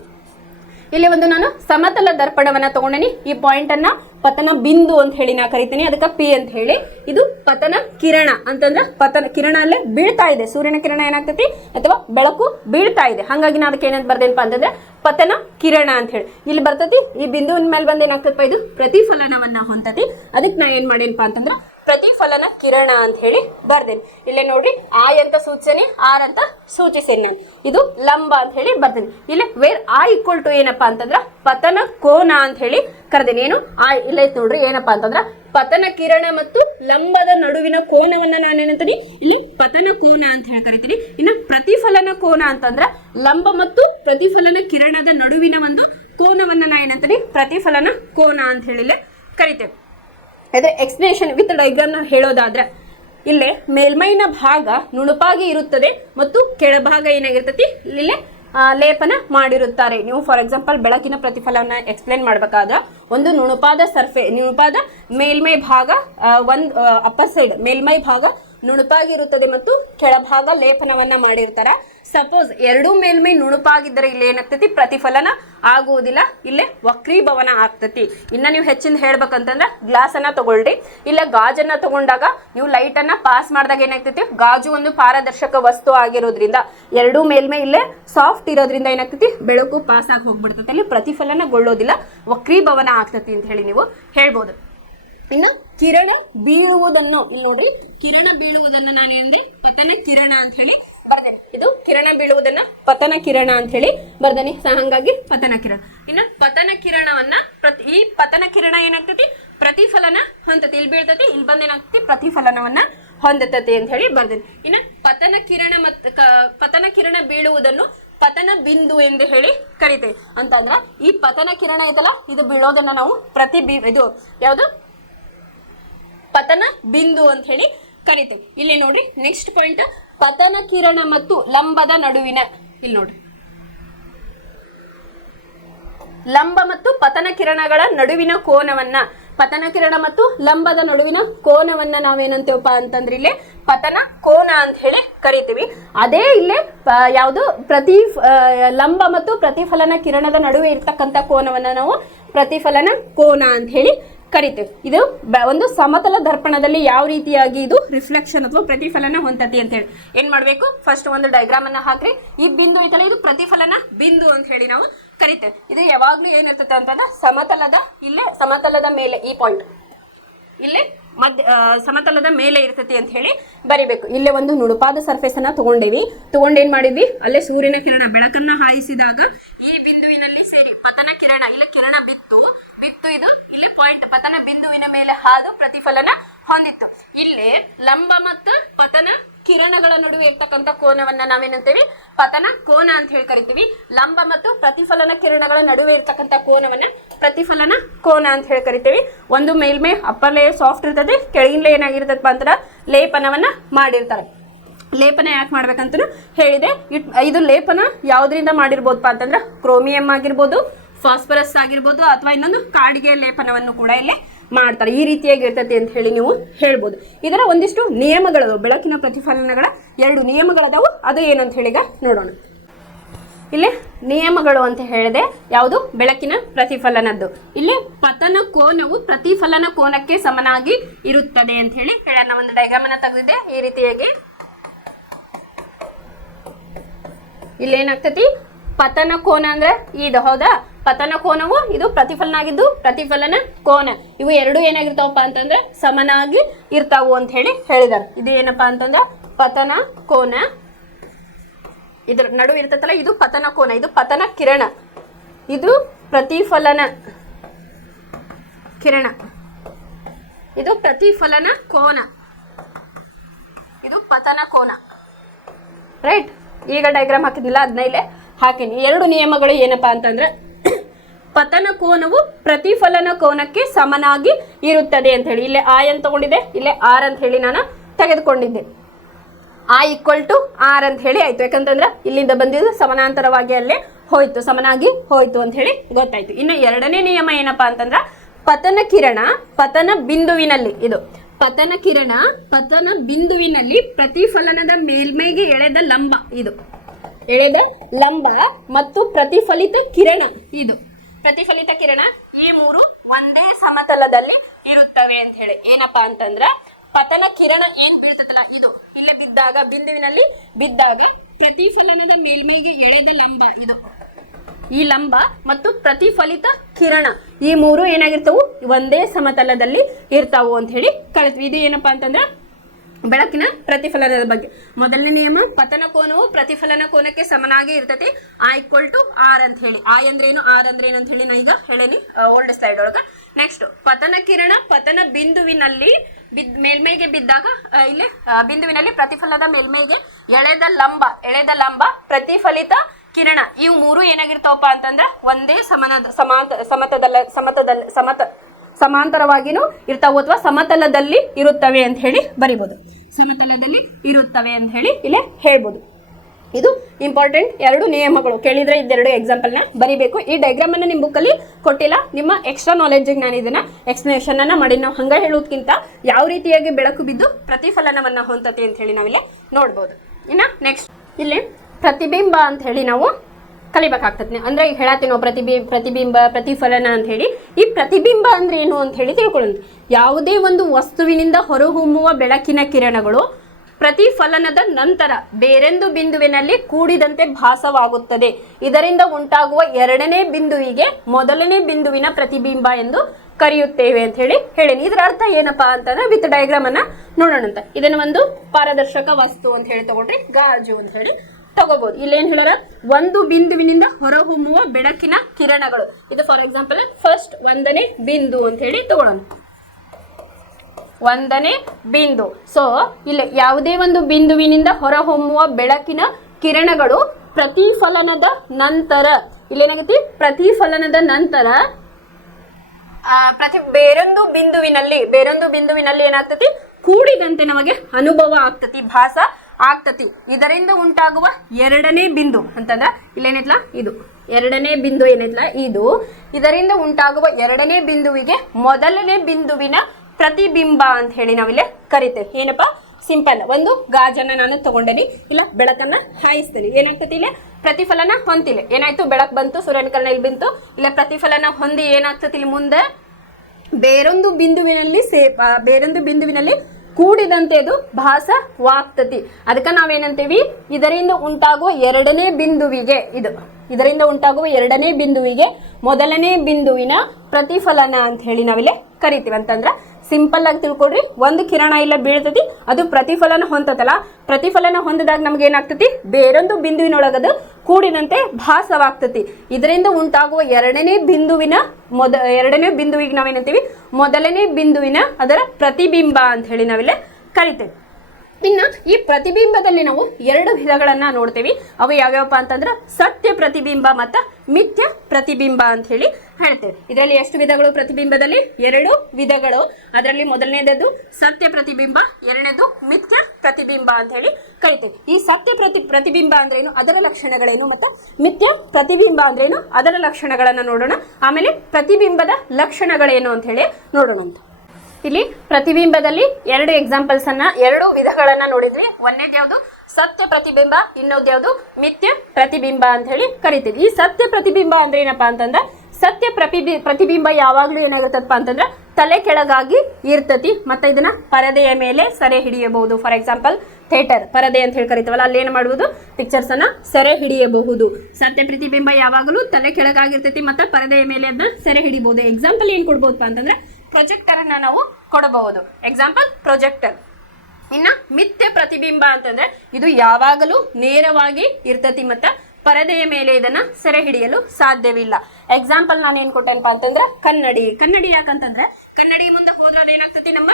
ಇಲ್ಲಿ ಒಂದು ನಾನು ಸಮತಲ ದರ್ಪಣವನ್ನ ತಗೊಂಡೇನಿ. ಈ ಪಾಯಿಂಟ್ ಅನ್ನ ಪತನ ಬಿಂದು ಅಂತ ಹೇಳಿ ನಾ ಕರಿತೀನಿ, ಅದಕ್ಕೆ ಪಿ ಅಂತ ಹೇಳಿ. ಇದು ಪತನ ಕಿರಣ ಅಂತಂದ್ರೆ ಪತನ ಕಿರಣ ಅಲ್ಲೇ ಬೀಳ್ತಾ ಇದೆ, ಸೂರ್ಯನ ಕಿರಣ ಏನಾಗ್ತತಿ ಅಥವಾ ಬೆಳಕು ಬೀಳ್ತಾ ಇದೆ. ಹಾಗಾಗಿ ನಾ ಅದಕ್ಕೆ ಏನಂತ ಬರ್ದೇನಪ್ಪ ಅಂತಂದ್ರೆ ಪತನ ಕಿರಣ ಅಂತ ಹೇಳಿ ಇಲ್ಲಿ ಬರ್ತತಿ. ಈ ಬಿಂದುವಿನ ಮೇಲೆ ಬಂದು ಏನಾಗ್ತದಪ್ಪ, ಇದು ಪ್ರತಿಫಲನವನ್ನ ಹೊಂದತಿ. ಅದಕ್ಕೆ ನಾ ಏನ್ ಮಾಡೇನಪ್ಪ ಅಂತಂದ್ರೆ ಪ್ರತಿಫಲನ ಕಿರಣ ಅಂತ ಹೇಳಿ ಬರ್ದೇನೆ. ಇಲ್ಲೇ ನೋಡ್ರಿ, ಆಯ್ ಅಂತ ಸೂಚನೆ, ಆರ್ ಅಂತ ಸೂಚಿಸೇನೆ ನಾನು. ಇದು ಲಂಬ ಅಂತ ಹೇಳಿ ಬರ್ತೇನೆ. ಇಲ್ಲಿ ವೇರ್ ಆ ಈಕ್ವಲ್ ಟು ಏನಪ್ಪಾ ಅಂತಂದ್ರ ಪತನ ಕೋನ ಅಂತ ಹೇಳಿ ಕರೆದೇನೆ. ಏನು ಆ ಇಲ್ಲ ನೋಡ್ರಿ, ಏನಪ್ಪಾ ಅಂತಂದ್ರ ಪತನ ಕಿರಣ ಮತ್ತು ಲಂಬದ ನಡುವಿನ ಕೋನವನ್ನ ನಾನೇನಂತೀನಿ, ಇಲ್ಲಿ ಪತನ ಕೋನ ಅಂತ ಹೇಳಿ ಕರಿತೀನಿ. ಇನ್ನು ಪ್ರತಿಫಲನ ಕೋನ ಅಂತಂದ್ರ ಲಂಬ ಮತ್ತು ಪ್ರತಿಫಲನ ಕಿರಣದ ನಡುವಿನ ಒಂದು ಕೋನವನ್ನ ನಾ ಏನಂತೀನಿ, ಪ್ರತಿಫಲನ ಕೋನ ಅಂತ ಹೇಳಿ ಕರಿತೇವೆ. ಅದೇ ಎಕ್ಸ್ಪ್ಲೇಷನ್ ವಿತ್ ಡಯಾಗ್ರಾಮ್ ಹೇಳೋದಾದ್ರೆ ಇಲ್ಲೇ ಮೇಲ್ಮೈನ ಭಾಗ ನುಣುಪಾಗಿ ಇರುತ್ತದೆ ಮತ್ತು ಕೆಳಭಾಗ ಏನಾಗಿರ್ತತಿ ಇಲ್ಲೇ ಲೇಪನ ಮಾಡಿರುತ್ತಾರೆ. ನೀವು ಫಾರ್ ಎಕ್ಸಾಂಪಲ್ ಬೆಳಕಿನ ಪ್ರತಿಫಲನ ಎಕ್ಸ್ಪ್ಲೇನ್ ಮಾಡಬೇಕಾದ್ರೆ ಒಂದು ನುಣುಪಾದ ಮೇಲ್ಮೈ ಭಾಗ ಅಪ್ಪರ್ ಸೈಡ್ ಮೇಲ್ಮೈ ಭಾಗ ನುಣುಪಾಗಿರುತ್ತದೆ ಮತ್ತು ಕೆಳಭಾಗ ಲೇಪನವನ್ನ ಮಾಡಿರ್ತಾರ. ಸಪೋಸ್ ಎರಡೂ ಮೇಲ್ಮೈ ನುಣುಪಾಗಿದ್ದರೆ ಇಲ್ಲಿ ಏನಾಗ್ತತಿ ಪ್ರತಿಫಲನ ಆಗುವುದಿಲ್ಲ, ಇಲ್ಲೇ ವಕ್ರೀಭವನ ಆಗ್ತತಿ. ಇನ್ನ ನೀವು ಹೆಚ್ಚಿನ ಹೇಳ್ಬೇಕಂತಂದ್ರೆ ಗ್ಲಾಸ್ ಅನ್ನ ತಗೊಳ್ರಿ, ಇಲ್ಲ ಗಾಜನ್ನ ತಗೊಂಡಾಗ ನೀವು ಲೈಟ್ ಅನ್ನ ಪಾಸ್ ಮಾಡಿದಾಗ ಏನಾಗ್ತತಿ ಗಾಜು ಒಂದು ಪಾರದರ್ಶಕ ವಸ್ತು ಆಗಿರೋದ್ರಿಂದ ಎರಡೂ ಮೇಲ್ಮೈ ಇಲ್ಲೇ ಸಾಫ್ಟ್ ಇರೋದ್ರಿಂದ ಏನಾಗ್ತತಿ ಬೆಳಕು ಪಾಸ್ ಆಗಿ ಹೋಗ್ಬಿಡ್ತತಿ, ಅಲ್ಲಿ ಪ್ರತಿಫಲನಗೊಳ್ಳೋದಿಲ್ಲ, ವಕ್ರೀಭವನ ಆಗ್ತತಿ ಅಂತ ಹೇಳಿ ನೀವು ಹೇಳ್ಬೋದು. ಇನ್ನು ಕಿರಣ ಬೀಳುವುದನ್ನು ಇಲ್ಲಿ ನೋಡ್ರಿ, ಕಿರಣ ಬೀಳುವುದನ್ನು ನಾನು ಏನಂದ್ರೆ ಪತನ ಕಿರಣ ಅಂತ ಹೇಳಿ ಬರ್ದೇನೆ. ಇದು ಕಿರಣ ಬೀಳುವುದನ್ನ ಪತನ ಕಿರಣ ಅಂತ ಹೇಳಿ ಬರ್ದೇನೆ. ಹಂಗಾಗಿ ಪತನ ಕಿರಣ. ಇನ್ನು ಪತನ ಕಿರಣವನ್ನ ಈ ಪತನ ಕಿರಣ ಏನಾಗ್ತತಿ ಪ್ರತಿಫಲನ ಹೊಂದತಿ, ಇಲ್ಲಿ ಬೀಳ್ತತಿ, ಇಲ್ಲಿ ಬಂದ ಏನಾಗ್ತತಿ ಪ್ರತಿಫಲನವನ್ನ ಹೊಂದತತಿ ಅಂತ ಹೇಳಿ ಬರ್ದೇನೆ. ಇನ್ನು ಪತನ ಕಿರಣ ಪತನ ಕಿರಣ ಬೀಳುವುದನ್ನು ಪತನ ಬಿಂದು ಎಂದು ಹೇಳಿ ಕರಿತೇವೆ. ಅಂತಂದ್ರ ಈ ಪತನ ಕಿರಣ ಐತಲ್ಲ ಇದು ಬೀಳೋದನ್ನ ನಾವು ಇದು ಯಾವುದು ಪತನ ಬಿಂದು ಅಂತ ಹೇಳಿ ಕರಿತೇವೆ. ಇಲ್ಲಿ ನೋಡ್ರಿ ನೆಕ್ಸ್ಟ್ ಪಾಯಿಂಟ್, ಪತನ ಕಿರಣ ಮತ್ತು ಲಂಬದ ನಡುವಿನ, ಇಲ್ಲಿ ನೋಡ್ರಿ ಲಂಬ ಮತ್ತು ಪತನ ಕಿರಣಗಳ ನಡುವಿನ ಕೋನವನ್ನ, ಪತನ ಕಿರಣ ಮತ್ತು ಲಂಬದ ನಡುವಿನ ಕೋನವನ್ನ ನಾವೇನಂತೇವಪ್ಪ ಅಂತಂದ್ರೆ ಇಲ್ಲೇ ಪತನ ಕೋನ ಅಂತ ಹೇಳಿ ಕರಿತೀವಿ. ಅದೇ ಇಲ್ಲೇ ಯಾವುದು ಲಂಬ ಮತ್ತು ಪ್ರತಿಫಲನ ಕಿರಣದ ನಡುವೆ ಇರ್ತಕ್ಕಂಥ ಕೋನವನ್ನ ನಾವು ಪ್ರತಿಫಲನ ಕೋನ ಅಂತ ಹೇಳಿ ಕರಿತೇವೆ. ಇದು ಒಂದು ಸಮತಲ ದರ್ಪಣದಲ್ಲಿ ಯಾವ ರೀತಿಯಾಗಿ ಇದು ರಿಫ್ಲೆಕ್ಷನ್ ಅಥವಾ ಪ್ರತಿಫಲನ ಹೊಂದತಿ ಅಂತ ಹೇಳಿ ಏನ್ ಮಾಡ್ಬೇಕು, ಫಸ್ಟ್ ಒಂದು ಡಯಾಗ್ರಾಮ್ ಅನ್ನ ಹಾಕ್ರಿ. ಈ ಬಿಂದು ಐತಲ್ಲ ಇದು ಪ್ರತಿಫಲನ ಬಿಂದು ಅಂತ ಹೇಳಿ ನಾವು ಕರಿತೇವೆ. ಇದು ಯಾವಾಗ್ಲೂ ಏನಿರ್ತದೆ ಅಂತಂದ್ರೆ ಸಮತಲದ ಮೇಲೆ ಈ ಪಾಯಿಂಟ್ ಇಲ್ಲೇ ಸಮತಲದ ಮೇಲೆ ಇರ್ತತಿ ಅಂತ ಹೇಳಿ ಬರಿಬೇಕು. ಇಲ್ಲೇ ಒಂದು ನುಣುಪಾದ ಸರ್ಫೇಸ್ ಅನ್ನ ತಗೊಂಡು ಏನ್ ಮಾಡಿದ್ವಿ, ಅಲ್ಲೇ ಸೂರ್ಯನ ಕಿರಣ ಬೆಳಕನ್ನ ಹಾಯಿಸಿದಾಗ ಈ ಬಿಂದುವಿನಲ್ಲಿ ಸೇರಿ ಪತನ ಕಿರಣ ಇಲ್ಲ ಕಿರಣ ಬಿತ್ತು ಇದು ಇಲ್ಲೇ ಪಾಯಿಂಟ್ ಪತನ ಬಿಂದುವಿನ ಮೇಲೆ ಹಾದು ಪ್ರತಿಫಲನ ಹೊಂದಿತ್ತು. ಇಲ್ಲಿ ಲಂಬ ಮತ್ತು ಪತನ ಕಿರಣಗಳ ನಡುವೆ ಇರ್ತಕ್ಕಂಥ ಕೋನವನ್ನ ನಾವೇನಂತೇವಿ ಪತನ ಕೋನ ಅಂತ ಹೇಳಿ ಕರಿತೀವಿ. ಲಂಬ ಮತ್ತು ಪ್ರತಿಫಲನ ಕಿರಣಗಳ ನಡುವೆ ಇರ್ತಕ್ಕಂಥ ಕೋನವನ್ನ ಪ್ರತಿಫಲನ ಕೋನ ಅಂತ ಹೇಳಿ ಕರಿತೀವಿ. ಒಂದು ಮೇಲ್ಮೈ ಅಪ್ಪರ್ ಲೇಯರ್ ಸಾಫ್ಟ್ ಇರ್ತದೆ, ಕೆಳಗಿನ ಏನಾಗಿರ್ತದಪ್ಪ ಅಂತಂದ್ರೆ ಲೇಪನವನ್ನ ಮಾಡಿರ್ತಾರೆ. ಲೇಪನ ಯಾಕೆ ಮಾಡ್ಬೇಕಂತ ಹೇಳಿದೆ. ಇದು ಲೇಪನ ಯಾವ್ದ್ರಿಂದ ಮಾಡಿರ್ಬೋದಪ್ಪ ಅಂತಂದ್ರೆ ಕ್ರೋಮಿಯಂ ಆಗಿರ್ಬೋದು, ಫಾಸ್ಫರಸ್ ಆಗಿರ್ಬೋದು, ಅಥವಾ ಇನ್ನೊಂದು ಕಾಡಿಗೆ ಲೇಪನವನ್ನು ಕೂಡ ಇಲ್ಲಿ ಮಾಡ್ತಾರೆ. ಈ ರೀತಿಯಾಗಿ ಇರ್ತೈತಿ ಅಂತ ಹೇಳಿ ನೀವು ಹೇಳ್ಬೋದು. ಇದರ ಒಂದಿಷ್ಟು ನಿಯಮಗಳದಾವು, ಬೆಳಕಿನ ಪ್ರತಿಫಲನಗಳ 2 ನಿಯಮಗಳದಾವು. ಅದು ಏನಂತ ಹೇಳಿಗ ನೋಡೋಣ. ಇಲ್ಲಿ ನಿಯಮಗಳು ಅಂತ ಹೇಳಿದೆ ಯಾವುದು ಬೆಳಕಿನ ಪ್ರತಿಫಲನದ್ದು. ಇಲ್ಲಿ ಪತನ ಕೋನವು ಪ್ರತಿಫಲನ ಕೋನಕ್ಕೆ ಸಮನಾಗಿ ಇರುತ್ತದೆ ಅಂತ ಹೇಳಿ ಹೇಳೋಣ. ಒಂದು ಡಯಾಗ್ರಾಮ್ ಅನ್ನ ತೆಗೆದಿದ್ದೆ ಈ ರೀತಿಯಾಗಿ. ಇಲ್ಲಿ ಏನಾಗ್ತತಿ ಪತನ ಕೋನ ಅಂದ್ರೆ ಇದು ಹೌದಾ, ಪತನ ಕೋನವು ಇದು ಪ್ರತಿಫಲನ ಆಗಿದ್ದು ಪ್ರತಿಫಲನ ಕೋನ, ಇವು ಎರಡು ಏನಾಗಿರ್ತಾವಪ್ಪ ಅಂತಂದ್ರೆ ಸಮನಾಗಿ ಇರ್ತಾವು ಅಂತ ಹೇಳಿ ಹೇಳಿದಾರೆ. ಇದು ಏನಪ್ಪಾ ಅಂತಂದ್ರೆ ಪತನ ಕೋನ, ಇದ್ರ ನಡುವೆ ಇರ್ತೈತಲ್ಲ ಇದು ಪತನ ಕೋನ, ಇದು ಪತನ ಕಿರಣ, ಇದು ಪ್ರತಿಫಲನ ಕಿರಣ, ಇದು ಪ್ರತಿಫಲನ ಕೋನ, ಇದು ಪತನ ಕೋನ. ರೈಟ್, ಈಗ ಡಯಾಗ್ರಾಮ್ ಹಾಕಿದ್ನಿಲ್ಲ ಅದನ್ನ ಇಲ್ಲೇ ಹಾಕಿನಿ. 2 ನಿಯಮಗಳು ಏನಪ್ಪಾ ಅಂತಂದ್ರೆ ಪತನ ಕೋನವು ಪ್ರತಿಫಲನ ಕೋನಕ್ಕೆ ಸಮನಾಗಿ ಇರುತ್ತದೆ ಅಂತ ಹೇಳಿ. ಇಲ್ಲೇ ಆ ಅಂತ ತಗೊಂಡಿದ್ದೆ, ಇಲ್ಲೇ ಆರ್ ಅಂತ ಹೇಳಿ ನಾನು ತೆಗೆದುಕೊಂಡಿದ್ದೆ. ಆ = ಆರ್ ಅಂತ ಹೇಳಿ ಆಯ್ತು. ಯಾಕಂತಂದ್ರೆ ಇಲ್ಲಿಂದ ಬಂದಿದ್ದು ಸಮಾನಾಂತರವಾಗಿ ಅಲ್ಲೇ ಹೋಯ್ತು, ಸಮನಾಗಿ ಹೋಯ್ತು ಅಂತ ಹೇಳಿ ಗೊತ್ತಾಯ್ತು. ಇನ್ನು 2ನೇ ನಿಯಮ ಏನಪ್ಪಾ ಅಂತಂದ್ರ ಪತನ ಕಿರಣ ಪತನ ಬಿಂದುವಿನಲ್ಲಿ, ಇದು ಪತನ ಕಿರಣ ಪತನ ಬಿಂದುವಿನಲ್ಲಿ ಪ್ರತಿಫಲನದ ಮೇಲ್ಮೈಗೆ ಎಳೆದ ಲಂಬ, ಇದು ಎಳೆದ ಲಂಬ ಮತ್ತು ಪ್ರತಿಫಲಿತ ಕಿರಣ, ಇದು ಪ್ರತಿಫಲಿತ ಕಿರಣ, ಈ 3 ಒಂದೇ ಸಮತಲದಲ್ಲಿ ಇರುತ್ತವೆ ಅಂತ ಹೇಳಿ. ಏನಪ್ಪಾ ಅಂತಂದ್ರ ಪತನ ಕಿರಣ ಏನ್ ಬೀಳ್ತದಲ್ಲ ಇದು ಇಲ್ಲೇ ಬಿದ್ದಾಗ ಬಿಂದುವಿನಲ್ಲಿ ಬಿದ್ದಾಗ ಪ್ರತಿಫಲನದ ಮೇಲ್ಮೈಗೆ ಎಳೆದ ಲಂಬ, ಇದು ಈ ಲಂಬ ಮತ್ತು ಪ್ರತಿಫಲಿತ ಕಿರಣ ಈ 3 ಏನಾಗಿರ್ತಾವು ಒಂದೇ ಸಮತಲದಲ್ಲಿ ಇರ್ತಾವು ಅಂತ ಹೇಳಿ ಕಲಿತ್ವಿ. ಇದು ಏನಪ್ಪಾ ಅಂತಂದ್ರ ಬೆಳಕಿನ ಪ್ರತಿಫಲನದ ಬಗ್ಗೆ. ಮೊದಲನೇ ನಿಯಮ ಪತನ ಕೋನವು ಪ್ರತಿಫಲನ ಕೋನಕ್ಕೆ ಸಮನಾಗಿ ಇರ್ತೈತಿ. = ಆರ್ ಅಂತ ಹೇಳಿ. ಅಂದ್ರೇನು ಆರ್ ಅಂದ್ರೇನು ಅಂತ ಹೇಳಿ ನಾ ಈಗ ಹೇಳೇನಿ ಓಲ್ಡ್ ಸ್ಲೈಡ್ ಒಳಗ. ನೆಕ್ಸ್ಟ್ ಪತನ ಕಿರಣ ಪತನ ಬಿಂದುವಿನಲ್ಲಿ ಮೇಲ್ಮೈಗೆ ಬಿದ್ದಾಗ ಇಲ್ಲಿ ಬಿಂದುವಿನಲ್ಲಿ ಪ್ರತಿಫಲನದ ಮೇಲ್ಮೈಗೆ ಎಳೆದ ಲಂಬ ಪ್ರತಿಫಲಿತ ಕಿರಣ ಇವು 3 ಏನಾಗಿರ್ತಾವಪ್ಪ ಅಂತಂದ್ರೆ ಒಂದೇ ಸಮಾಂತರವಾಗಿನೂ ಇರ್ತಾವು ಅಥವಾ ಸಮತಲದಲ್ಲಿ ಇರುತ್ತವೆ ಅಂತ ಹೇಳಿ ಬರಿಬಹುದು. ಸಮತಲದಲ್ಲಿ ಇರುತ್ತವೆ ಅಂತ ಹೇಳಿ ಇಲ್ಲೇ ಹೇಳ್ಬೋದು. ಇದು ಇಂಪಾರ್ಟೆಂಟ್ 2 ನಿಯಮಗಳು ಕೇಳಿದ್ರೆ ಇದೆರಡು ಎಕ್ಸಾಂಪಲ್ನ ಬರೀಬೇಕು. ಈ ಡಯಾಗ್ರಾಮ್ ಅನ್ನ ನಿಮ್ಮ ಬುಕ್ಕಲ್ಲಿ ಕೊಟ್ಟಿಲ್ಲ, ನಿಮ್ಮ ಎಕ್ಸ್ಟ್ರಾ ನಾಲೆಡ್ಜಿಗೆ ನಾನು ಇದನ್ನ ಎಕ್ಸ್ಪ್ಲನೇಷನ್ ಅನ್ನ ಮಾಡಿ. ನಾವು ಹಂಗ ಹೇಳೋದಕ್ಕಿಂತ ಯಾವ ರೀತಿಯಾಗಿ ಬೆಳಕು ಬಿದ್ದು ಪ್ರತಿಫಲನವನ್ನ ಹೊಂದತೆ ಅಂತ ಹೇಳಿ ನಾವಿಲ್ಲಿ ನೋಡ್ಬೋದು. ಇನ್ನ ನೆಕ್ಸ್ಟ್ ಇಲ್ಲಿ ಪ್ರತಿಬಿಂಬ ಅಂತ ಹೇಳಿ ನಾವು ಕಲಿಬೇಕಾಗ್ತದೆ. ಅಂದ್ರೆ ಈಗ ಹೇಳತ್ತೀವಿ ನಾವು ಪ್ರತಿಬಿಂಬ ಪ್ರತಿಫಲನ ಅಂತ ಹೇಳಿ. ಈ ಪ್ರತಿಬಿಂಬ ಅಂದ್ರೆ ಏನು ಅಂತ ಹೇಳಿ ತಿಳ್ಕೊಳ್ಳೋಣ. ಯಾವುದೇ ಒಂದು ವಸ್ತುವಿನಿಂದ ಹೊರಹೊಮ್ಮುವ ಬೆಳಕಿನ ಕಿರಣಗಳು ಪ್ರತಿಫಲನದ ನಂತರ ಬೇರೊಂದು ಬಿಂದುವಿನಲ್ಲಿ ಕೂಡಿದಂತೆ ಭಾಸವಾಗುತ್ತದೆ. ಇದರಿಂದ ಉಂಟಾಗುವ ಎರಡನೇ ಬಿಂದುವಿಗೆ ಮೊದಲನೇ ಬಿಂದುವಿನ ಪ್ರತಿಬಿಂಬ ಎಂದು ಕರೆಯುತ್ತೇವೆ ಅಂತ ಹೇಳಿ ಹೇಳೀನಿ. ಇದರ ಅರ್ಥ ಏನಪ್ಪಾ ಅಂತಂದ್ರೆ ವಿತ್ ಡಯಾಗ್ರಾಮ್ ಅನ್ನ ನೋಡೋಣ ಅಂತ. ಇದನ್ನ ಒಂದು ಪಾರದರ್ಶಕ ವಸ್ತು ಅಂತ ಹೇಳಿ ತಗೊಂಡ್ರೆ ಗಾಜು ಅಂತ ಹೇಳಿ ತಗೋಬಹುದು. ಇಲ್ಲೇನ್ ಹೇಳಾರ, ಒಂದು ಬಿಂದುವಿನಿಂದ ಹೊರಹೊಮ್ಮುವ ಬೆಳಕಿನ ಕಿರಣಗಳು. ಇದು ಫಾರ್ ಎಕ್ಸಾಂಪಲ್ ಫಸ್ಟ್ 1ನೇ ಬಿಂದು ಅಂತ ಹೇಳಿ ತಗೊಳ್ಳೋಣ. 1ನೇ ಬಿಂದು. ಸೊ ಇಲ್ಲಿ ಯಾವುದೇ ಒಂದು ಬಿಂದುವಿನಿಂದ ಹೊರಹೊಮ್ಮುವ ಬೆಳಕಿನ ಕಿರಣಗಳು ಪ್ರತಿಫಲನದ ನಂತರ ಇಲ್ಲೇನಾಗುತ್ತೆ, ಪ್ರತಿಫಲನದ ನಂತರ ಬೇರೊಂದು ಬಿಂದುವಿನಲ್ಲಿ ಏನಾಗ್ತತಿ, ಕೂಡಿದಂತೆ ನಮಗೆ ಅನುಭವ ಆಗ್ತತಿ, ಭಾಸ ಆಗ್ತತಿ. ಇದರಿಂದ ಉಂಟಾಗುವ ಎರಡನೇ ಬಿಂದು ಅಂತಂದ್ರ ಇಲ್ಲೇನೈತ್ಲ, ಇದು ಎರಡನೇ ಬಿಂದು ಏನೈತ್ಲ ಇದು. ಇದರಿಂದ ಉಂಟಾಗುವ ಎರಡನೇ ಬಿಂದುವಿಗೆ ಮೊದಲನೇ ಬಿಂದುವಿನ ಪ್ರತಿಬಿಂಬ ಅಂತ ಹೇಳಿ ನಾವಿಲ್ಲಿ ಕರಿತೇವೆ. ಏನಪ್ಪಾ, ಸಿಂಪಲ್. ಒಂದು ಗಾಜನ್ನ ನಾನು ತಗೊಂಡೇನಿ, ಇಲ್ಲ ಬೆಳಕನ್ನ ಹಾಯಿಸ್ತೇನೆ, ಏನಾಗ್ತತಿ ಇಲ್ಲಿ ಪ್ರತಿಫಲನ ಹೊಂದಿಲ್ಲ. ಏನಾಯ್ತು, ಬೆಳಕು ಬಂತು, ಸೂರ್ಯನ ಕಿರಣ ಇಲ್ಲಿ ಬಂತು, ಇಲ್ಲ ಪ್ರತಿಫಲನ ಹೊಂದಿ ಏನಾಗ್ತತಿ ಇಲ್ಲಿ ಮುಂದೆ ಬೇರೊಂದು ಬಿಂದುವಿನಲ್ಲಿ ಕೂಡಿದಂತೆ ಅದು ಭಾಸವಾಗ್ತತಿ. ಅದಕ್ಕೆ ನಾವೇನಂತೀವಿ, ಇದರಿಂದ ಉಂಟಾಗುವ ಎರಡನೇ ಬಿಂದುವಿಗೆ ಮೊದಲನೇ ಬಿಂದುವಿನ ಪ್ರತಿಫಲನ ಅಂತ ಹೇಳಿ ನಾವಿಲ್ಲಿ ಕರಿತೀವಿ. ಅಂತಂದ್ರ ಸಿಂಪಲ್ ಆಗಿ ತಿಳ್ಕೊಡ್ರಿ, ಒಂದು ಕಿರಣ ಇಲ್ಲ ಬೀಳ್ತತಿ, ಅದು ಪ್ರತಿಫಲನ ಹೊಂದತಲ್ಲ, ಪ್ರತಿಫಲನ ಹೊಂದಿದಾಗ ನಮ್ಗೆ ಏನಾಗ್ತತಿ, ಬೇರೊಂದು ಬಿಂದುವಿನೊಳಗದು ಕೂಡಿದಂತೆ ಭಾಸವಾಗ್ತತಿ. ಇದರಿಂದ ಉಂಟಾಗುವ ಎರಡನೇ ಬಿಂದುವಿಗೆ ನಾವೇನಂತೀವಿ, ಮೊದಲನೇ ಬಿಂದುವಿನ ಅದರ ಪ್ರತಿಬಿಂಬ ಅಂತ ಹೇಳಿ ನಾವಿಲ್ಲಿ ಕರಿತೇವೆ. ಇನ್ನ ಈ ಪ್ರತಿಬಿಂಬದಲ್ಲಿ ನಾವು 2 ವಿಧಗಳನ್ನ ನೋಡ್ತೇವೆ. ಅವು ಯಾವ್ಯಾವಪ್ಪ ಅಂತಂದ್ರೆ ಸತ್ಯ ಪ್ರತಿಬಿಂಬ ಮತ್ತು ಮಿಥ್ಯ ಪ್ರತಿಬಿಂಬ ಅಂತ ಹೇಳಿ ಹೇಳ್ತೇವೆ. ಇದರಲ್ಲಿ ಎಷ್ಟು ವಿಧಗಳು? ಪ್ರತಿಬಿಂಬದಲ್ಲಿ 2 ವಿಧಗಳು. ಅದರಲ್ಲಿ ಮೊದಲನೇದು ಸತ್ಯ ಪ್ರತಿಬಿಂಬ, ಎರಡನೇದು ಮಿಥ್ಯ ಪ್ರತಿಬಿಂಬ ಅಂತ ಹೇಳಿ ಕರಿತೇವೆ. ಈ ಸತ್ಯ ಪ್ರತಿಬಿಂಬ ಅಂದ್ರೇನು, ಅದರ ಲಕ್ಷಣಗಳೇನು, ಮತ್ತು ಮಿಥ್ಯ ಪ್ರತಿಬಿಂಬ ಅಂದ್ರೇನು, ಅದರ ಲಕ್ಷಣಗಳನ್ನ ನೋಡೋಣ. ಆಮೇಲೆ ಪ್ರತಿಬಿಂಬದ ಲಕ್ಷಣಗಳೇನು ಅಂತ ಹೇಳಿ ನೋಡೋಣ ಅಂತ. ಇಲ್ಲಿ ಪ್ರತಿಬಿಂಬದಲ್ಲಿ 2 ಎಕ್ಸಾಂಪಲ್ಸ್ ಅನ್ನ, 2 ವಿಧಗಳನ್ನ ನೋಡಿದ್ವಿ. ಒಂದೇದು ಯಾವುದು, ಸತ್ಯ ಪ್ರತಿಬಿಂಬ, ಇನ್ನೊಂದು ಯಾವುದು ಮಿಥ್ಯ ಪ್ರತಿಬಿಂಬ ಅಂತ ಹೇಳಿ ಕರಿತೀವಿ. ಈ ಸತ್ಯ ಪ್ರತಿಬಿಂಬ ಅಂದ್ರೆ ಏನಪ್ಪಾ ಅಂತಂದ್ರೆ, ಸತ್ಯ ಪ್ರತಿಬಿಂಬ ಯಾವಾಗ್ಲೂ ಏನಾಗುತ್ತಪ್ಪ ಅಂತಂದ್ರೆ ತಲೆ ಕೆಳಗಾಗಿ ಇರ್ತತಿ, ಮತ್ತೆ ಇದನ್ನ ಪರದೆಯ ಮೇಲೆ ಸೆರೆ ಹಿಡಿಯಬಹುದು. ಫಾರ್ ಎಕ್ಸಾಂಪಲ್ ಥಿಯೇಟರ್ ಪರದೆ ಅಂತ ಹೇಳಿ ಕರಿತೀವಲ್ಲ, ಅಲ್ಲಿ ಏನ್ ಮಾಡಬಹುದು, ಪಿಕ್ಚರ್ಸ್ ಅನ್ನ ಸೆರೆ ಹಿಡಿಯಬಹುದು. ಸತ್ಯ ಪ್ರತಿಬಿಂಬ ಯಾವಾಗಲೂ ತಲೆ ಕೆಳಗಾಗಿರ್ತೈತಿ, ಮತ್ತೆ ಪರದೆಯ ಮೇಲೆ ಅದನ್ನ ಸೆರೆ ಹಿಡಿಬಹುದು. ಎಕ್ಸಾಂಪಲ್ ಏನ್ ಕೊಡ್ಬೋದಪ್ಪ ಅಂತಂದ್ರೆ ಪ್ರೊಜೆಕ್ಟರ್ ಅನ್ನ ನಾವು ಕೊಡಬಹುದು. Example projector. ಇನ್ನ ಮಿಥ್ಯ ಪ್ರತಿಬಿಂಬ ಅಂತಂದ್ರೆ ಇದು ಯಾವಾಗಲೂ ನೇರವಾಗಿ ಇರ್ತತಿ, ಮತ್ತ ಪರದೆಯ ಮೇಲೆ ಇದನ್ನ ಸೆರೆ ಹಿಡಿಯಲು ಸಾಧ್ಯವಿಲ್ಲ. ಎಕ್ಸಾಂಪಲ್ ನಾನು ಏನ್ ಕೊಟ್ಟೇನಪ್ಪ ಅಂತಂದ್ರೆ ಕನ್ನಡಿ ಯಾಕಂತಂದ್ರೆ ಕನ್ನಡಿ ಮುಂದೆ ಹೋದ್ರೆ ಅದೇನಾಗ್ತತಿ, ನಮ್ಮ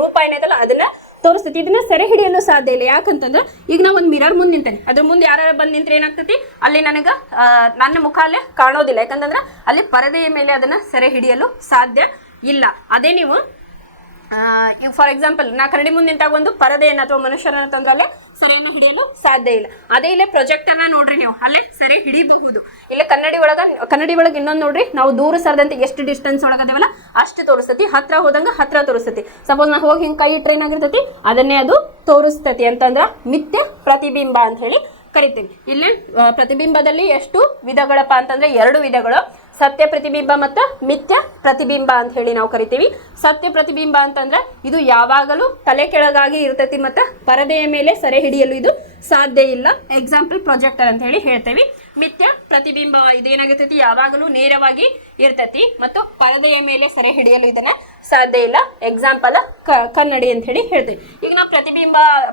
ರೂಪ ಏನೈತಲ್ಲ ಅದನ್ನ ತೋರಿಸ್ತೈತಿ. ಇದನ್ನ ಸೆರೆ ಹಿಡಿಯಲು ಸಾಧ್ಯ ಇಲ್ಲ. ಯಾಕಂತಂದ್ರೆ ಈಗ ನಾ ಒಂದು ಮಿರರ್ ಮುಂದೆ ನಿಂತೇನೆ, ಅದ್ರ ಮುಂದೆ ಯಾರು ಬಂದು ನಿಂತ್ರೆ ಏನಾಗ್ತತಿ, ಅಲ್ಲಿ ನನಗ ನನ್ನ ಮುಖ ಅಲ್ಲೇ ಕಾಣೋದಿಲ್ಲ. ಯಾಕಂತಂದ್ರೆ ಅಲ್ಲಿ ಪರದೆಯ ಮೇಲೆ ಅದನ್ನ ಸೆರೆ ಹಿಡಿಯಲು ಸಾಧ್ಯ ಇಲ್ಲ. ಅದೇ ನೀವು ಈಗ ಫಾರ್ ಎಕ್ಸಾಂಪಲ್ ನಾ ಕನ್ನಡಿ ಮುಂದೆ ನಿಂತಾಗ ಒಂದು ಪರದೆಯನ್ನು ಅಥವಾ ಮನುಷ್ಯರನ್ನ ತಂದ್ರಲ್ಲ ಸೆರೆಯನ್ನು ಹಿಡಿಯಲು ಸಾಧ್ಯ ಇಲ್ಲ. ಅದೇ ಇಲ್ಲೇ ಪ್ರೊಜೆಕ್ಟರ್ನ ನೋಡ್ರಿ, ನೀವು ಅಲ್ಲೇ ಸೆರೆ ಹಿಡಿಬಹುದು. ಇಲ್ಲೇ ಕನ್ನಡಿ ಒಳಗೆ ಇನ್ನೊಂದು ನೋಡ್ರಿ, ನಾವು ದೂರ ಸರದಂತೆ ಎಷ್ಟು ಡಿಸ್ಟೆನ್ಸ್ ಒಳಗದೇವಲ್ಲ ಅಷ್ಟು ತೋರಿಸ್ತತಿ, ಹತ್ರ ಹೋದಂಗ ಹತ್ರ ತೋರಿಸ್ತತಿ. ಸಪೋಸ್ ನಾ ಹೋಗಿ ಹಿಂಗೆ ಕೈ ಟ್ರೈನ್ ಆಗಿರ್ತತಿ, ಅದನ್ನೇ ಅದು ತೋರಿಸ್ತತಿ. ಅಂತಂದ್ರ ಮಿಥ್ಯ ಪ್ರತಿಬಿಂಬ ಅಂತ ಹೇಳಿ ಕರಿತೀವಿ. ಇಲ್ಲಿ ಪ್ರತಿಬಿಂಬದಲ್ಲಿ ಎಷ್ಟು ವಿಧಗಳಪ್ಪ ಅಂತಂದ್ರೆ 2 ವಿಧಗಳು, ಸತ್ಯ ಪ್ರತಿಬಿಂಬ ಮತ್ತು ಮಿಥ್ಯ ಪ್ರತಿಬಿಂಬ ಅಂತ ಹೇಳಿ ನಾವು ಕರಿತೀವಿ. ಸತ್ಯ ಪ್ರತಿಬಿಂಬ ಅಂತಂದ್ರೆ ಇದು ಯಾವಾಗಲೂ ತಲೆ ಕೆಳಗಾಗಿ ಇರ್ತೈತಿ, ಮತ್ತು ಪರದೆಯ ಮೇಲೆ ಸೆರೆ ಹಿಡಿಯಲು ಇದು ಸಾಧ್ಯ ಇಲ್ಲ. ಎಕ್ಸಾಂಪಲ್ ಪ್ರೊಜೆಕ್ಟರ್ ಅಂತ ಹೇಳಿ ಹೇಳ್ತೇವೆ. ಮಿಥ್ಯ ಪ್ರತಿಬಿಂಬ ಇದೇನಾಗಿರ್ತೈತಿ, ಯಾವಾಗಲೂ ನೇರವಾಗಿ ಇರ್ತೈತಿ ಮತ್ತು ಪರದೆಯ ಮೇಲೆ ಸೆರೆ ಹಿಡಿಯಲು ಇದನ್ನ ಸಾಧ್ಯ ಇಲ್ಲ. ಎಕ್ಸಾಂಪಲ್ ಕನ್ನಡಿ ಅಂತ ಹೇಳಿ ಹೇಳ್ತೇವೆ. ಈಗ ನಾವು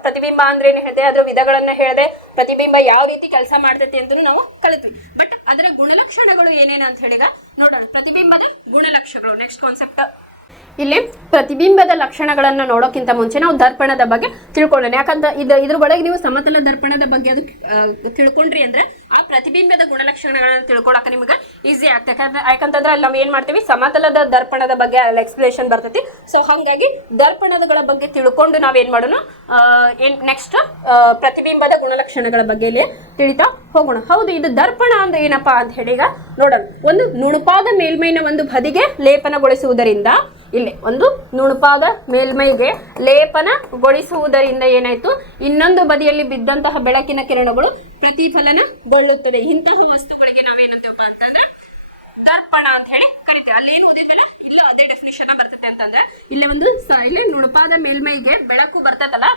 ಪ್ರತಿಬಿಂಬ ಅಂದ್ರೆ ಏನು ಹೇಳ್ತೇವೆ, ಅದ್ರ ವಿಧಗಳನ್ನ ಹೇಳಿದೆ, ಪ್ರತಿಬಿಂಬ ಯಾವ ರೀತಿ ಕೆಲಸ ಮಾಡ್ತೈತಿ ಅಂತ ನಾವು ಕಲಿತೀವಿ. ಬಟ್ ಅದರ ಗುಣಲಕ್ಷಣಗಳು ಏನೇನು ಅಂತ ಹೇಳಿದ ನೋಡೋಣ. ಪ್ರತಿಬಿಂಬದ ಗುಣಲಕ್ಷಣಗಳು ನೆಕ್ಸ್ಟ್ ಕಾನ್ಸೆಪ್ಟ್. ಇಲ್ಲಿ ಪ್ರತಿಬಿಂಬದ ಲಕ್ಷಣಗಳನ್ನು ನೋಡೋಕ್ಕಿಂತ ಮುಂಚೆ ನಾವು ದರ್ಪಣದ ಬಗ್ಗೆ ತಿಳ್ಕೊಳ್ಳೋಣ. ಯಾಕಂದ್ರೆ ಇದ್ರ ಒಳಗೆ ನೀವು ಸಮತಲ ದರ್ಪಣದ ಬಗ್ಗೆ ಅದು ತಿಳ್ಕೊಂಡ್ರಿ ಅಂದ್ರೆ ಆ ಪ್ರತಿಬಿಂಬದ ಗುಣಲಕ್ಷಣಗಳನ್ನು ತಿಳ್ಕೊಳಕ ನಿಮ್ಗೆ ಈಸಿ ಆಗ್ತದೆ. ಯಾಕಂತಂದ್ರೆ ಅಲ್ಲಿ ನಾವು ಏನ್ ಮಾಡ್ತೀವಿ, ಸಮತಲದ ದರ್ಪಣದ ಬಗ್ಗೆ ಅಲ್ಲಿ ಎಕ್ಸ್ಪ್ಲೇಷನ್ ಬರ್ತೈತಿ. ಸೊ ಹಾಗಾಗಿ ದರ್ಪಣಗಳ ಬಗ್ಗೆ ತಿಳ್ಕೊಂಡು ನಾವೇನ್ ಮಾಡೋಣ, ನೆಕ್ಸ್ಟ್ ಪ್ರತಿಬಿಂಬದ ಗುಣಲಕ್ಷಣಗಳ ಬಗ್ಗೆ ತಿಳಿತಾ ಹೋಗೋಣ. ಹೌದು, ಇದು ದರ್ಪಣ ಅಂದ್ರೆ ಏನಪ್ಪಾ ಅಂತ ಹೇಳಿ ಈಗ ನೋಡೋಣ. ಒಂದು ನುಣುಪಾದ ಮೇಲ್ಮೈನ ಒಂದು ಬದಿಗೆ ಲೇಪನಗೊಳಿಸುವುದರಿಂದ, ಇಲ್ಲಿ ಒಂದು ನುಣುಪಾದ ಮೇಲ್ಮೈಗೆ ಲೇಪನಗೊಳಿಸುವುದರಿಂದ ಏನಾಯ್ತು, ಇನ್ನೊಂದು ಬದಿಯಲ್ಲಿ ಬಿದ್ದಂತಹ ಬೆಳಕಿನ ಕಿರಣಗಳು ಪ್ರತಿಫಲನಗೊಳ್ಳುತ್ತದೆ. ಇಂತಹ ವಸ್ತುಗಳಿಗೆ ನಾವೇನಂತೀವಪ್ಪ ಅಂತಂದ್ರೆ ದರ್ಪಣ ಅಂತ ಹೇಳಿ ಕರಿತೇವೆ. ಅಲ್ಲಿ ಏನು ಓದಿದ್ಮೇಲೆ ಇಲ್ಲ ಅದೇ ಡೆಫಿನಿಷನ್ ಬರ್ತೈತೆ ಅಂತಂದ್ರೆ, ಇಲ್ಲಿ ಒಂದು ಇಲ್ಲಿ ನುಣುಪಾದ ಮೇಲ್ಮೈಗೆ ಬೆಳಕು ಬರ್ತೈತಲ್ಲ,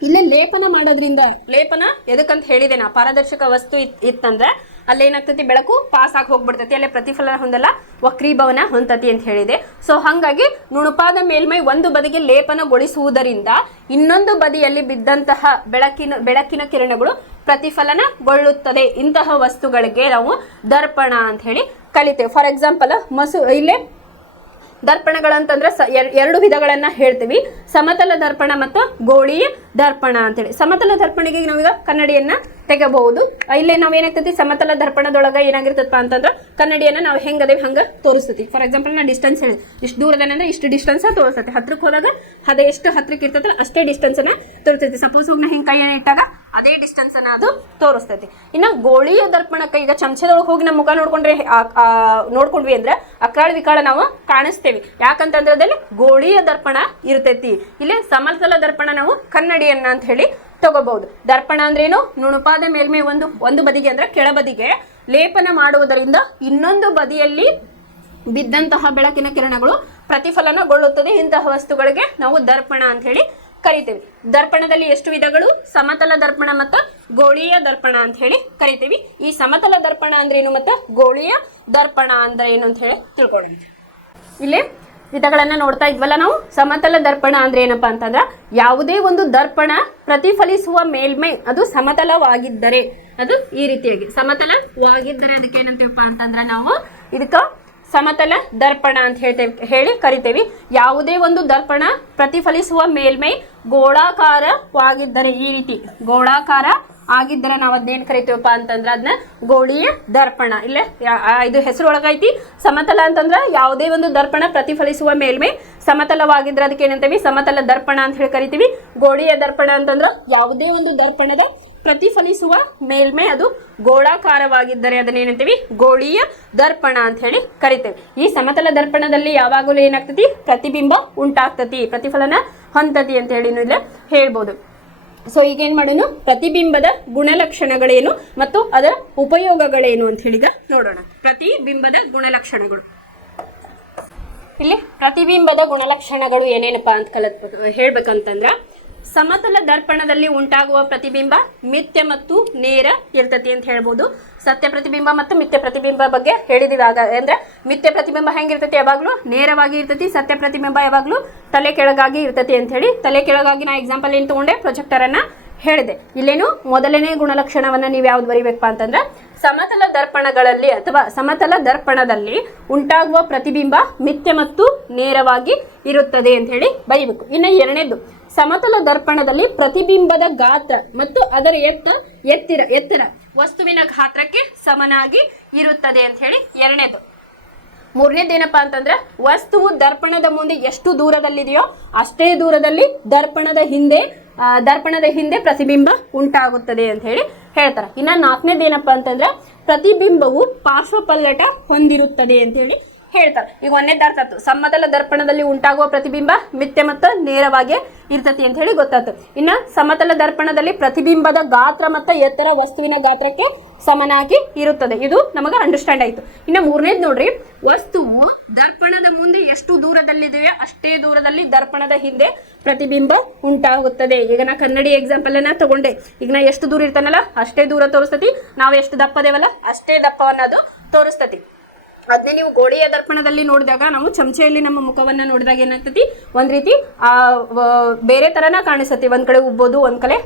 ಇಲ್ಲೇ ಲೇಪನ ಮಾಡೋದ್ರಿಂದ, ಲೇಪನ ಎದಕ್ಕಂತ ಹೇಳಿದೆ ನಾ, ಪಾರದರ್ಶಕ ವಸ್ತು ಇತ್ತಂದ್ರೆ ಅಲ್ಲೇನಾಗ್ತತಿ, ಬೆಳಕು ಪಾಸ್ ಆಗಿ ಹೋಗ್ಬಿಡ್ತೈತಿ, ಅಲ್ಲೇ ಪ್ರತಿಫಲನ ಹೊಂದಲ್ಲ, ವಕ್ರೀಭವನ ಹೊಂದತಿ ಅಂತ ಹೇಳಿದೆ. ಸೊ ಹಾಗಾಗಿ ನುಣುಪಾದ ಮೇಲ್ಮೈ ಒಂದು ಬದಿಗೆ ಲೇಪನಗೊಳಿಸುವುದರಿಂದ ಇನ್ನೊಂದು ಬದಿಯಲ್ಲಿ ಬಿದ್ದಂತಹ ಬೆಳಕಿನ ಕಿರಣಗಳು ಪ್ರತಿಫಲನಗೊಳ್ಳುತ್ತದೆ. ಇಂತಹ ವಸ್ತುಗಳಿಗೆ ನಾವು ದರ್ಪಣ ಅಂತ ಹೇಳಿ ಕಲಿತೇವೆ. ಫಾರ್ ಎಕ್ಸಾಂಪಲ್ ಇಲ್ಲೇ ದರ್ಪಣಗಳಂತಂದ್ರೆ ಎರಡು ವಿಧಗಳನ್ನ ಹೇಳ್ತೀವಿ, ಸಮತಲ ದರ್ಪಣ ಮತ್ತು ಗೋಳೀಯ ದರ್ಪಣ ಅಂತೇಳಿ. ಸಮತಲ ದರ್ಪಣಿಗೆ ನಾವೀಗ ಕನ್ನಡಿಯನ್ನ ತೆಗಬಹುದು. ಇಲ್ಲೇ ನಾವೇನಾಗ್ತೈತಿ, ಸಮತಲ ದರ್ಪಣದೊಳಗ ಏನಾಗಿರ್ತಪ್ಪ ಅಂತಂದ್ರೆ ಕನ್ನಡಿಯನ್ನ ನಾವು ಹೆಂಗದೇವಿ ಹಂಗ ತೋರಿಸ್ತೈತಿ. ಫಾರ್ ಎಕ್ಸಾಂಪಲ್ ನಾ ಡಿಸ್ಟೆನ್ಸ್ ಹೇಳಿ, ಇಷ್ಟು ದೂರದನಂದ್ರೆ ಇಷ್ಟು ಡಿಸ್ಟೆನ್ಸ್ ತೋರಿಸ್ತೈತಿ, ಹತ್ರಕ್ಕೆ ಹೋದಾಗ ಅದು ಎಷ್ಟು ಹತ್ರಕ್ಕೆ ಇರ್ತೈತಲ್ಲ ಅಷ್ಟೇ ಡಿಸ್ಟೆನ್ಸ್ ಅನ್ನ ತೋರಿಸ್ತೈತಿ. ಸಪೋಸ್ ಹೋಗಿ ಹಿಂಗೆ ಕೈಯನ್ನು ಇಟ್ಟಾಗ ಅದೇ ಡಿಸ್ಟೆನ್ಸ್ ಅನ್ನ ಅದು ತೋರಿಸ್ತೈತಿ. ಇನ್ನು ಗೋಳೀಯ ದರ್ಪಣಕ್ಕೆ ಈಗ ಚಮಚದೊಳಗೆ ಹೋಗಿ ನಮ್ಮ ಮುಖ ನೋಡ್ಕೊಂಡ್ವಿ ಅಂದ್ರೆ ಅಕ್ರಾಳ ವಿಕಾಳ ನಾವು ಕಾಣಿಸ್ತೇವೆ. ಯಾಕಂತಂದ್ರೆ ಅದ್ರಲ್ಲಿ ಗೋಳೀಯ ದರ್ಪಣ ಇರ್ತೈತಿ. ಇಲ್ಲಿ ಸಮತಲ ದರ್ಪಣ ನಾವು ಕನ್ನಡಿಯನ್ನ ಅಂತ ಹೇಳಿ ತಗೋಬಹುದು. ದರ್ಪಣ ಅಂದ್ರೇನು, ನುಣುಪಾದ ಮೇಲ್ಮೈ ಒಂದು ಬದಿಗೆ ಅಂದ್ರೆ ಕೆಳಬದಿಗೆ ಲೇಪನ ಮಾಡುವುದರಿಂದ ಇನ್ನೊಂದು ಬದಿಯಲ್ಲಿ ಬಿದ್ದಂತಹ ಬೆಳಕಿನ ಕಿರಣಗಳು ಪ್ರತಿಫಲನಗೊಳ್ಳುತ್ತದೆ. ಇಂತಹ ವಸ್ತುಗಳಿಗೆ ನಾವು ದರ್ಪಣ ಅಂತ ಹೇಳಿ ಕರಿತೇವೆ. ದರ್ಪಣದಲ್ಲಿ ಎಷ್ಟು ವಿಧಗಳು, ಸಮತಲ ದರ್ಪಣ ಮತ್ತು ಗೋಳೀಯ ದರ್ಪಣ ಅಂತ ಹೇಳಿ ಕರಿತೇವಿ. ಈ ಸಮತಲ ದರ್ಪಣ ಅಂದ್ರೆ ಏನು ಮತ್ತು ಗೋಳೀಯ ದರ್ಪಣ ಅಂದ್ರೆ ಏನು ಅಂತ ಹೇಳಿ ತಿಳ್ಕೊಳ್ಳೋಣ. ಇಲ್ಲಿ ವಿಧಗಳನ್ನ ನೋಡ್ತಾ ಇದ್ವಲ್ಲ ನಾವು. ಸಮತಲ ದರ್ಪಣ ಅಂದ್ರೆ ಏನಪ್ಪಾ ಅಂತಂದ್ರ, ಯಾವುದೇ ಒಂದು ದರ್ಪಣ ಪ್ರತಿಫಲಿಸುವ ಮೇಲ್ಮೈ ಅದು ಸಮತಲವಾಗಿದ್ದರೆ, ಅದು ಈ ರೀತಿಯಾಗಿ ಸಮತಲವಾಗಿದ್ದರೆ ಅದಕ್ಕೆ ಏನಂತೀವಪ್ಪ ಅಂತಂದ್ರ ನಾವು ಇದಕ್ಕ ಸಮತಲ ದರ್ಪಣ ಅಂತ ಹೇಳಿ ಕರಿತೇವಿ. ಯಾವುದೇ ಒಂದು ದರ್ಪಣ ಪ್ರತಿಫಲಿಸುವ ಮೇಲ್ಮೈ ಗೋಳಾಕಾರವಾಗಿದ್ದರೆ, ಈ ರೀತಿ ಗೋಳಾಕಾರ ಆಗಿದ್ದರೆ ನಾವು ಅದನ್ನೇನು ಕರಿತೀವಪ್ಪ ಅಂತಂದ್ರೆ ಅದನ್ನ ಗೋಳೀಯ ದರ್ಪಣ. ಇಲ್ಲೇ ಇದು ಹೆಸರು ಒಳಗೈತಿ. ಸಮತಲ ಅಂತಂದ್ರೆ ಯಾವುದೇ ಒಂದು ದರ್ಪಣ ಪ್ರತಿಫಲಿಸುವ ಮೇಲ್ಮೈ ಸಮತಲವಾಗಿದ್ರೆ ಅದಕ್ಕೆ ಏನಂತೀವಿ, ಸಮತಲ ದರ್ಪಣ ಅಂತ ಹೇಳಿ ಕರಿತೀವಿ. ಗೋಳೀಯ ದರ್ಪಣ ಅಂತಂದ್ರೆ ಯಾವುದೇ ಒಂದು ದರ್ಪಣದ ಪ್ರತಿಫಲಿಸುವ ಮೇಲ್ಮೈ ಅದು ಗೋಳಾಕಾರವಾಗಿದ್ದರೆ ಅದನ್ನೇನಂತೀವಿ, ಗೋಳೀಯ ದರ್ಪಣ ಅಂತ ಹೇಳಿ ಕರಿತೇವೆ. ಈ ಸಮತಲ ದರ್ಪಣದಲ್ಲಿ ಯಾವಾಗಲೂ ಏನಾಗ್ತತಿ, ಪ್ರತಿಬಿಂಬ ಉಂಟಾಗ್ತತಿ, ಪ್ರತಿಫಲನ ಹೊಂದತಿ ಅಂತ ಹೇಳಿ ಇಲ್ಲ ಹೇಳ್ಬೋದು. ಸೊ ಈಗ ಏನ್ ಮಾಡೋಣ, ಪ್ರತಿಬಿಂಬದ ಗುಣಲಕ್ಷಣಗಳೇನು ಮತ್ತು ಅದರ ಉಪಯೋಗಗಳೇನು ಅಂತ ಹೇಳಿಗ ನೋಡೋಣ. ಪ್ರತಿಬಿಂಬದ ಗುಣಲಕ್ಷಣಗಳು. ಇಲ್ಲಿ ಪ್ರತಿಬಿಂಬದ ಗುಣಲಕ್ಷಣಗಳು ಏನೇನಪ್ಪ ಅಂತ ಹೇಳ್ಬೇಕಂತಂದ್ರ, ಸಮತಲ ದರ್ಪಣದಲ್ಲಿ ಉಂಟಾಗುವ ಪ್ರತಿಬಿಂಬ ಮಿಥ್ಯ ಮತ್ತು ನೇರ ಇರ್ತತಿ ಅಂತ ಹೇಳ್ಬೋದು. ಸತ್ಯ ಪ್ರತಿಬಿಂಬ ಮತ್ತು ಮಿಥ್ಯ ಪ್ರತಿಬಿಂಬ ಬಗ್ಗೆ ಹೇಳಿದಾಗ ಅಂದ್ರೆ, ಮಿಥ್ಯ ಪ್ರತಿಬಿಂಬ ಹೆಂಗಿರ್ತತಿ, ಯಾವಾಗ್ಲೂ ನೇರವಾಗಿ ಇರ್ತತಿ. ಸತ್ಯ ಪ್ರತಿಬಿಂಬ ಯಾವಾಗ್ಲೂ ತಲೆ ಕೆಳಗಾಗಿ ಇರ್ತತಿ ಅಂತ ಹೇಳಿ. ತಲೆ ಕೆಳಗಾಗಿ ನಾ ಎಕ್ಸಾಂಪಲ್ ಏನು ತಗೊಂಡೆ, ಪ್ರೊಜೆಕ್ಟರ್ ಅನ್ನ ಹೇಳಿದೆ. ಇಲ್ಲೇನು ಮೊದಲನೇ ಗುಣಲಕ್ಷಣವನ್ನ ನೀವು ಯಾವ್ದು ಬರಿಬೇಕಪ್ಪ ಅಂತಂದ್ರೆ, ಸಮತಲ ದರ್ಪಣಗಳಲ್ಲಿ ಅಥವಾ ಸಮತಲ ದರ್ಪಣದಲ್ಲಿ ಉಂಟಾಗುವ ಪ್ರತಿಬಿಂಬ ಮಿಥ್ಯ ಮತ್ತು ನೇರವಾಗಿ ಇರುತ್ತದೆ ಅಂತ ಹೇಳಿ ಬರಿಬೇಕು. ಇನ್ನು ಎರಡನೇದು, ಸಮತಲ ದರ್ಪಣದಲ್ಲಿ ಪ್ರತಿಬಿಂಬದ ಗಾತ್ರ ಮತ್ತು ಅದರ ಎತ್ತರ ವಸ್ತುವಿನ ಗಾತ್ರಕ್ಕೆ ಸಮನಾಗಿ ಇರುತ್ತದೆ ಅಂತ ಹೇಳಿ ಎರಡನೇದು. ಮೂರನೇದೇನಪ್ಪ ಅಂತಂದ್ರೆ, ವಸ್ತುವು ದರ್ಪಣದ ಮುಂದೆ ಎಷ್ಟು ದೂರದಲ್ಲಿದೆಯೋ ಅಷ್ಟೇ ದೂರದಲ್ಲಿ ದರ್ಪಣದ ಹಿಂದೆ ಪ್ರತಿಬಿಂಬ ಉಂಟಾಗುತ್ತದೆ ಅಂತ ಹೇಳಿ ಹೇಳ್ತಾರೆ. ಇನ್ನು ನಾಲ್ಕನೇದೇನಪ್ಪ ಅಂತಂದ್ರೆ, ಪ್ರತಿಬಿಂಬವು ಪಾರ್ಶ್ವಪಲ್ಲಟ ಹೊಂದಿರುತ್ತದೆ ಅಂತ ಹೇಳಿ ಹೇಳ್ತಾರೆ. ಈಗ ಒಂದನೇದು ಅರ್ಥ ಆಯ್ತು, ಸಮತಲ ದರ್ಪಣದಲ್ಲಿ ಉಂಟಾಗುವ ಪ್ರತಿಬಿಂಬ ಮಿಥ್ಯ ಮತ್ತು ನೇರವಾಗಿ ಇರ್ತತಿ ಅಂತ ಹೇಳಿ ಗೊತ್ತಾಯ್ತು. ಇನ್ನ ಸಮತಲ ದರ್ಪಣದಲ್ಲಿ ಪ್ರತಿಬಿಂಬದ ಗಾತ್ರ ಮತ್ತು ಎತ್ತರ ವಸ್ತುವಿನ ಗಾತ್ರಕ್ಕೆ ಸಮನಾಗಿ ಇರುತ್ತದೆ. ಇದು ನಮಗೆ ಅಂಡರ್ಸ್ಟ್ಯಾಂಡ್ ಆಯ್ತು. ಇನ್ನು ಮೂರನೇದು ನೋಡ್ರಿ, ವಸ್ತುವು ದರ್ಪಣದ ಮುಂದೆ ಎಷ್ಟು ದೂರದಲ್ಲಿದೆಯೋ ಅಷ್ಟೇ ದೂರದಲ್ಲಿ ದರ್ಪಣದ ಹಿಂದೆ ಪ್ರತಿಬಿಂಬ ಉಂಟಾಗುತ್ತದೆ. ಈಗ ನಾ ಕನ್ನಡಿ ಎಕ್ಸಾಂಪಲ್ ಅನ್ನ ತಗೊಂಡೆ. ಈಗ ನಾ ಎಷ್ಟು ದೂರ ಇರ್ತಾನಲ್ಲ ಅಷ್ಟೇ ದೂರ ತೋರಿಸ್ತತಿ, ನಾವು ಎಷ್ಟು ದಪ್ಪದೇವಲ್ಲ ಅಷ್ಟೇ ದಪ್ಪವನ್ನದು ತೋರಿಸ್ತತಿ. ಅದನ್ನೇ ನೀವು ಗೋಳೀಯ ದರ್ಪಣದಲ್ಲಿ ನೋಡಿದಾಗ, ನಾವು ಚಮಚೆಯಲ್ಲಿ ನಮ್ಮ ಮುಖವನ್ನ ನೋಡಿದಾಗ ಏನಾಗ್ತತಿ, ಒಂದ್ ರೀತಿ ಬೇರೆ ತರನ ಕಾಣಿಸ್ತತಿ. ಒಂದ್ ಕಡೆ ಉಬ್ಬೋದು, ಒಂದ್ ಕಡೆ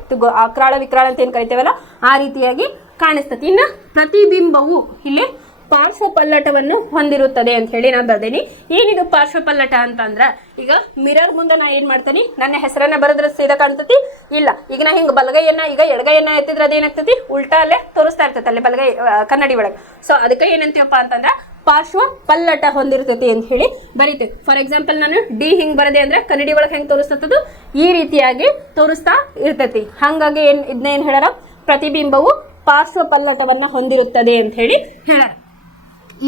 ಅಕ್ರಾಳ ವಿಕ್ರಾಳ ಅಂತ ಏನ್ ಕರಿತೇವಲ್ಲ ಆ ರೀತಿಯಾಗಿ ಕಾಣಿಸ್ತತಿ. ಇನ್ನು ಪ್ರತಿಬಿಂಬವು ಇಲ್ಲಿ ಪಾರ್ಶ್ವಪಲ್ಲಟವನ್ನು ಹೊಂದಿರುತ್ತದೆ ಅಂತ ಹೇಳಿ ನಾನು ಬರ್ದೇನಿ. ಏನಿದು ಪಾರ್ಶ್ವಪಲ್ಲಟ ಅಂತಂದ್ರ, ಈಗ ಮಿರರ್ ಮುಂದೆ ನಾ ಏನ್ ಮಾಡ್ತೀನಿ, ನನ್ನ ಹೆಸರನ್ನ ಬರೆದ್ರೆ ಸೀದಾ ಕಾಣ್ತತಿ ಇಲ್ಲ. ಈಗ ನಾ ಹಿಂಗೆ ಬಲಗೈಯನ್ನ ಈಗ ಎಡಗೈಯನ್ನ ಎತ್ತಿದ್ರೆ ಅದೇನಾಗ್ತತಿ, ಉಲ್ಟಾ ಅಲ್ಲೇ ತೋರಿಸ್ತಾ ಇರ್ತೈತೆ ಅಲ್ಲಿ ಬಲಗೈ ಕನ್ನಡಿ ಒಳಗೆ. ಸೊ ಅದಕ್ಕೆ ಏನಂತೀವಪ್ಪ ಅಂತಂದ್ರೆ ಪಾರ್ಶ್ವ ಪಲ್ಲಟ ಹೊಂದಿರ್ತೈತಿ ಅಂತ ಹೇಳಿ ಬರೀತೇವೆ. ಫಾರ್ ಎಕ್ಸಾಂಪಲ್ ನಾನು ಡಿ ಹಿಂಗ್ ಬರದೆ ಅಂದ್ರೆ ಕನ್ನಡಿ ಒಳಗೆ ಹೆಂಗೆ ತೋರಿಸ್ತದ ಈ ರೀತಿಯಾಗಿ ತೋರಿಸ್ತಾ ಇರ್ತೈತಿ. ಹಾಗಾಗಿ ಇದನ್ನೇನು ಹೇಳಾರ, ಪ್ರತಿಬಿಂಬವು ಪಾರ್ಶ್ವ ಪಲ್ಲಟವನ್ನ ಹೊಂದಿರುತ್ತದೆ ಅಂತ ಹೇಳಿ ಹೇಳಾರ.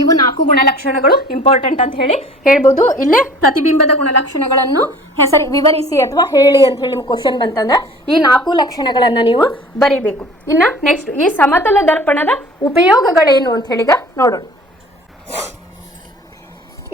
ಇವು 4 ಗುಣಲಕ್ಷಣಗಳು ಇಂಪಾರ್ಟೆಂಟ್ ಅಂತ ಹೇಳಿ ಹೇಳ್ಬೋದು. ಇಲ್ಲೇ ಪ್ರತಿಬಿಂಬದ ಗುಣಲಕ್ಷಣಗಳನ್ನು ವಿವರಿಸಿ ಅಥವಾ ಹೇಳಿ ಅಂತ ಹೇಳಿ ಕ್ವಶನ್ ಬಂತಂದ್ರೆ ಈ 4 ಲಕ್ಷಣಗಳನ್ನ ನೀವು ಬರೀಬೇಕು. ಇನ್ನ ನೆಕ್ಸ್ಟ್ ಈ ಸಮತಲ ದರ್ಪಣದ ಉಪಯೋಗಗಳೇನು ಅಂತ ಹೇಳಿಗ ನೋಡೋಣ.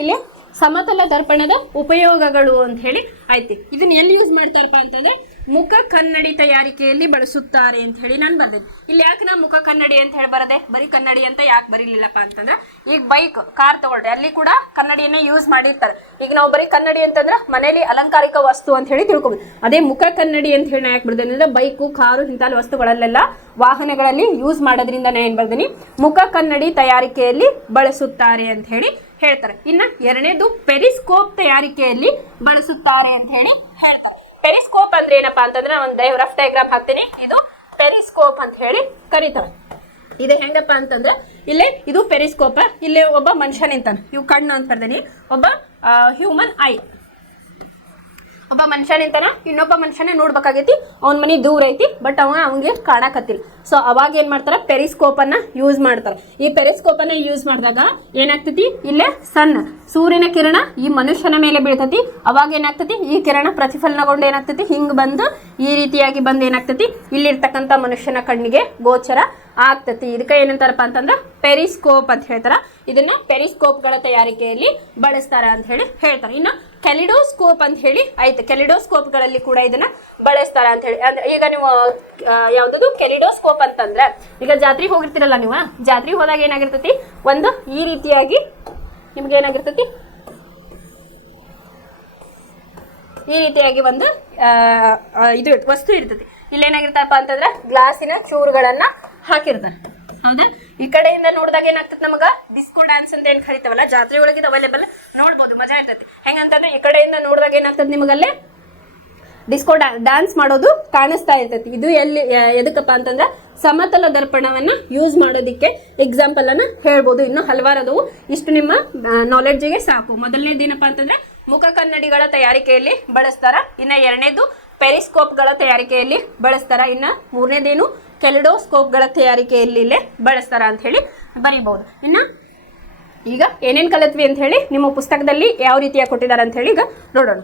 ಇಲ್ಲಿ ಸಮತಲ ದರ್ಪಣದ ಉಪಯೋಗಗಳು ಅಂತ ಹೇಳಿ ಐತಿ. ಇದನ್ನ ಎಲ್ಲಿ ಯೂಸ್ ಮಾಡ್ತಾರಪ್ಪ ಅಂತಂದ್ರೆ ಮುಖ ಕನ್ನಡಿ ತಯಾರಿಕೆಯಲ್ಲಿ ಬಳಸುತ್ತಾರೆ ಅಂತ ಹೇಳಿ ನಾನು ಬರ್ದೇನೆ. ಇಲ್ಲಿ ಯಾಕೆ ನಾ ಮುಖ ಕನ್ನಡಿ ಅಂತ ಹೇಳಿ ಬರದೆ, ಬರೀ ಕನ್ನಡಿ ಅಂತ ಯಾಕೆ ಬರೀಲಿಲ್ಲಪ್ಪ ಅಂತಂದ್ರೆ, ಈಗ ಬೈಕ್ ಕಾರ್ ತಗೊಳ್ರಿ ಅಲ್ಲಿ ಕೂಡ ಕನ್ನಡಿಯನ್ನ ಯೂಸ್ ಮಾಡಿರ್ತಾರೆ. ಈಗ ನಾವು ಬರೀ ಕನ್ನಡಿ ಅಂತಂದ್ರೆ ಮನೇಲಿ ಅಲಂಕಾರಿಕ ವಸ್ತು ಅಂತ ಹೇಳಿ ತಿಳ್ಕೊಬೋದು. ಅದೇ ಮುಖ ಕನ್ನಡಿ ಅಂತ ಹೇಳಿ ನಾ ಯಾಕೆ ಬರ್ದೇನೆ ಅಂದ್ರೆ ಬೈಕು ಕಾರು ಇಂಥ ವಸ್ತುಗಳಲ್ಲೆಲ್ಲ ವಾಹನಗಳಲ್ಲಿ ಯೂಸ್ ಮಾಡೋದ್ರಿಂದ ನಾ ಏನ್ ಬರ್ದೇನಿ, ಮುಖ ಕನ್ನಡಿ ತಯಾರಿಕೆಯಲ್ಲಿ ಬಳಸುತ್ತಾರೆ ಅಂತ ಹೇಳಿ ಹೇಳ್ತಾರೆ. ಇನ್ನ ಎರಡನೇದು ಪೆರಿಸ್ಕೋಪ್ ತಯಾರಿಕೆಯಲ್ಲಿ ಬಳಸುತ್ತಾರೆ ಅಂತ ಹೇಳಿ ಹೇಳ್ತಾರೆ. ಪೆರಿಸ್ಕೋಪ್ ಅಂದ್ರೆ ಏನಪ್ಪಾ ಅಂತಂದ್ರೆ ಒಂದು ರಫ್ ಡಯಾಗ್ರಾಮ್ ಹಾಕ್ತೀನಿ. ಇದು ಪೆರಿಸ್ಕೋಪ್ ಅಂತ ಹೇಳಿ ಕರೀತಾರೆ. ಇದು ಹೆಂಗಪ್ಪ ಅಂತಂದ್ರೆ ಇಲ್ಲೇ ಇದು ಪೆರಿಸ್ಕೋಪ್, ಇಲ್ಲೇ ಒಬ್ಬ ಮನುಷ್ಯ ನಿಂತಾನ, ಇವು ಕಣ್ಣು ಅಂತ ಬರ್ದೇನಿ. ಒಬ್ಬ ಹ್ಯೂಮನ್ ಐ, ಒಬ್ಬ ಮನುಷ್ಯ ನಿಂತಾನ, ಇನ್ನೊಬ್ಬ ಮನುಷ್ಯನೇ ನೋಡ್ಬೇಕಾಗೈತಿ, ಅವನ ಮನೆ ದೂರ ಐತಿ, ಬಟ್ ಅವಂಗೆ ಕಾಣಕತ್ತಿಲ್ಲ. ಸೊ ಅವಾಗ ಏನ್ ಮಾಡ್ತಾರ, ಪೆರಿಸ್ಕೋಪ್ ಅನ್ನ ಯೂಸ್ ಮಾಡ್ತಾರ. ಈ ಪೆರಿಸ್ಕೋಪ್ ಅನ್ನ ಯೂಸ್ ಮಾಡಿದಾಗ ಏನಾಗ್ತತಿ, ಇಲ್ಲೇ ಸಣ್ಣ ಸೂರ್ಯನ ಕಿರಣ ಈ ಮನುಷ್ಯನ ಮೇಲೆ ಬೀಳ್ತತಿ. ಅವಾಗ ಏನಾಗ್ತತಿ, ಈ ಕಿರಣ ಪ್ರತಿಫಲನಗೊಂಡು ಏನಾಗ್ತತಿ, ಹಿಂಗ್ ಬಂದು ಈ ರೀತಿಯಾಗಿ ಬಂದು ಏನಾಗ್ತತಿ, ಇಲ್ಲಿರ್ತಕ್ಕಂಥ ಮನುಷ್ಯನ ಕಣ್ಣಿಗೆ ಗೋಚರ ಆಗ್ತತಿ. ಇದಕ್ಕೆ ಏನಂತಾರಪ್ಪ ಅಂತಂದ್ರೆ ಪೆರಿಸ್ಕೋಪ್ ಅಂತ ಹೇಳ್ತಾರ. ಇದನ್ನ ಪೆರಿಸ್ಕೋಪ್ಗಳ ತಯಾರಿಕೆಯಲ್ಲಿ ಬಳಸ್ತಾರ ಅಂತ ಹೇಳಿ ಹೇಳ್ತಾರೆ. ಇನ್ನು ಕೆಲಿಡೋಸ್ಕೋಪ್ ಅಂತ ಹೇಳಿ ಆಯ್ತು, ಕೆಲಿಡೋಸ್ಕೋಪ್ಗಳಲ್ಲಿ ಕೂಡ ಇದನ್ನ ಬಳಸ್ತಾರ ಅಂತ ಹೇಳಿ. ಅಂದ್ರೆ ಈಗ ನೀವು ಯಾವ್ದು ಕೆಲಿಡೋಸ್ಕೋಪ್ ಅಂತಂದ್ರೆ, ಈಗ ಜಾತ್ರೆಗೆ ಹೋಗಿರ್ತೀರಲ್ಲ ನೀವು, ಜಾತ್ರೆಗೆ ಹೋದಾಗ ಏನಾಗಿರ್ತತಿ, ಒಂದು ಈ ರೀತಿಯಾಗಿ ನಿಮ್ಗೆ ಏನಾಗಿರ್ತತಿ, ಈ ರೀತಿಯಾಗಿ ಒಂದು ಇದು ವಸ್ತು ಇರ್ತತಿ. ಇಲ್ಲೇನಾಗಿರ್ತಪ್ಪ ಅಂತಂದ್ರೆ ಗ್ಲಾಸಿನ ಚೂರುಗಳನ್ನ ಹಾಕಿರ್ತಾರೆ, ಹೌದಾ. ಈ ಕಡೆಯಿಂದ ನೋಡಿದಾಗ ಏನಾಗ್ತದೆ, ನಮಗ ಡಿಸ್ಕೋ ಡ್ಯಾನ್ಸ್ ಅಂತ ಏನ್ ಕರಿತಾವಲ್ಲ, ಜಾತ್ರೆ ಒಳಗೆ ಅವೈಲೇಬಲ್ ನೋಡ್ಬೋದು, ಮಜಾ ಇರ್ತೈತಿ. ಹೆಂಗಂತಂದ್ರೆ ಈ ಕಡೆಯಿಂದ ನೋಡಿದಾಗ ಏನಾಗ್ತದೆ, ನಿಮಗಲ್ಲೇ ಡಿಸ್ಕೋ ಡ್ಯಾನ್ಸ್ ಮಾಡೋದು ಕಾಣಿಸ್ತಾ ಇರ್ತೈತಿ. ಇದು ಎದಕ್ಕಪ್ಪ ಅಂತಂದ್ರೆ ಸಮತಲ ದರ್ಪಣವನ್ನ ಯೂಸ್ ಮಾಡೋದಿಕ್ಕೆ ಎಕ್ಸಾಂಪಲ್ ಅನ್ನ ಹೇಳ್ಬೋದು. ಇನ್ನು ಹಲವಾರದವು, ಇಷ್ಟು ನಿಮ್ಮ ನಾಲೆಡ್ಜಿಗೆ ಸಾಕು. ಮೊದಲನೇದೇನಪ್ಪ ಅಂತಂದ್ರೆ ಮುಖ ಕನ್ನಡಿಗಳ ತಯಾರಿಕೆಯಲ್ಲಿ ಬಳಸ್ತಾರ. ಇನ್ನ ಎರಡನೇದು ಪೆರಿಸ್ಕೋಪ್ಗಳ ತಯಾರಿಕೆಯಲ್ಲಿ ಬಳಸ್ತಾರ. ಇನ್ನ ಮೂರನೇದೇನು ಕೆಲಿಡೋಸ್ಕೋಪ್ಗಳ ತಯಾರಿಕೆಯಲ್ಲಿ ಇಲ್ಲೇ ಬಳಸ್ತಾರ ಅಂತ ಹೇಳಿ ಬರೀಬಹುದು. ಇನ್ನ ಈಗ ಏನೇನ್ ಕಲಿತ್ವಿ ಅಂತ ಹೇಳಿ ನಿಮ್ಮ ಪುಸ್ತಕದಲ್ಲಿ ಯಾವ ರೀತಿಯಾಗಿ ಕೊಟ್ಟಿದ್ದಾರೆ ಅಂತ ಹೇಳಿ ಈಗ ನೋಡೋಣ.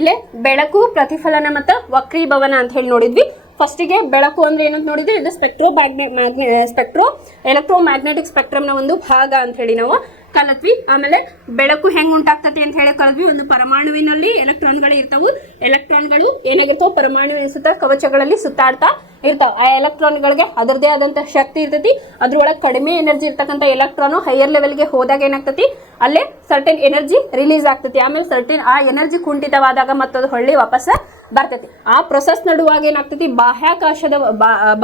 ಇಲ್ಲೇ ಬೆಳಕು, ಪ್ರತಿಫಲನ ಮತ್ತು ವಕ್ರೀಭವನ ಅಂತ ಹೇಳಿ ನೋಡಿದ್ವಿ. ಫಸ್ಟಿಗೆ ಬೆಳಕು ಅಂದ್ರೆ ಏನಂತ ನೋಡಿದ್ವಿ, ಇದು ಸ್ಪೆಕ್ಟ್ರೋ ಎಲೆಕ್ಟ್ರೋಮ್ಯಾಗ್ನೆಟಿಕ್ ಸ್ಪೆಕ್ಟ್ರಮ್ನ ಒಂದು ಭಾಗ ಅಂತ ಹೇಳಿ ನಾವು ಕಲಿತ್ವಿ. ಆಮೇಲೆ ಬೆಳಕು ಹೆಂಗ್ ಉಂಟಾಗ್ತತಿ ಅಂತ ಹೇಳಿ ಕಲಿದ್ವಿ. ಒಂದು ಪರಮಾಣುವಿನಲ್ಲಿ ಎಲೆಕ್ಟ್ರಾನ್ಗಳು ಇರ್ತಾವು. ಎಲೆಕ್ಟ್ರಾನ್ಗಳು ಏನಾಗಿರ್ತಾವ, ಪರಮಾಣುವಿನ ಸುತ್ತ ಕವಚಗಳಲ್ಲಿ ಸುತ್ತಾಡ್ತಾ ಇರ್ತಾವ. ಆ ಎಲೆಕ್ಟ್ರಾನ್ಗಳಿಗೆ ಅದರದೇ ಆದಂತಹ ಶಕ್ತಿ ಇರ್ತೈತಿ. ಅದ್ರೊಳಗೆ ಕಡಿಮೆ ಎನರ್ಜಿ ಇರ್ತಕ್ಕಂಥ ಎಲೆಕ್ಟ್ರಾನು ಹೈಯರ್ ಲೆವೆಲ್ಗೆ ಹೋದಾಗ ಏನಾಗ್ತತಿ, ಅಲ್ಲೇ ಸರ್ಟನ್ ಎನರ್ಜಿ ರಿಲೀಸ್ ಆಗ್ತತಿ. ಆಮೇಲೆ ಸರ್ಟನ್ ಆ ಎನರ್ಜಿ ಕುಂಠಿತವಾದಾಗ ಮತ್ತದು ಹೊಳ್ಳಿ ವಾಪಸ್ ಬರ್ತೈತಿ. ಆ ಪ್ರೊಸೆಸ್ ನಡುವಾಗ ಏನಾಗ್ತತಿ, ಬಾಹ್ಯಾಕಾಶದ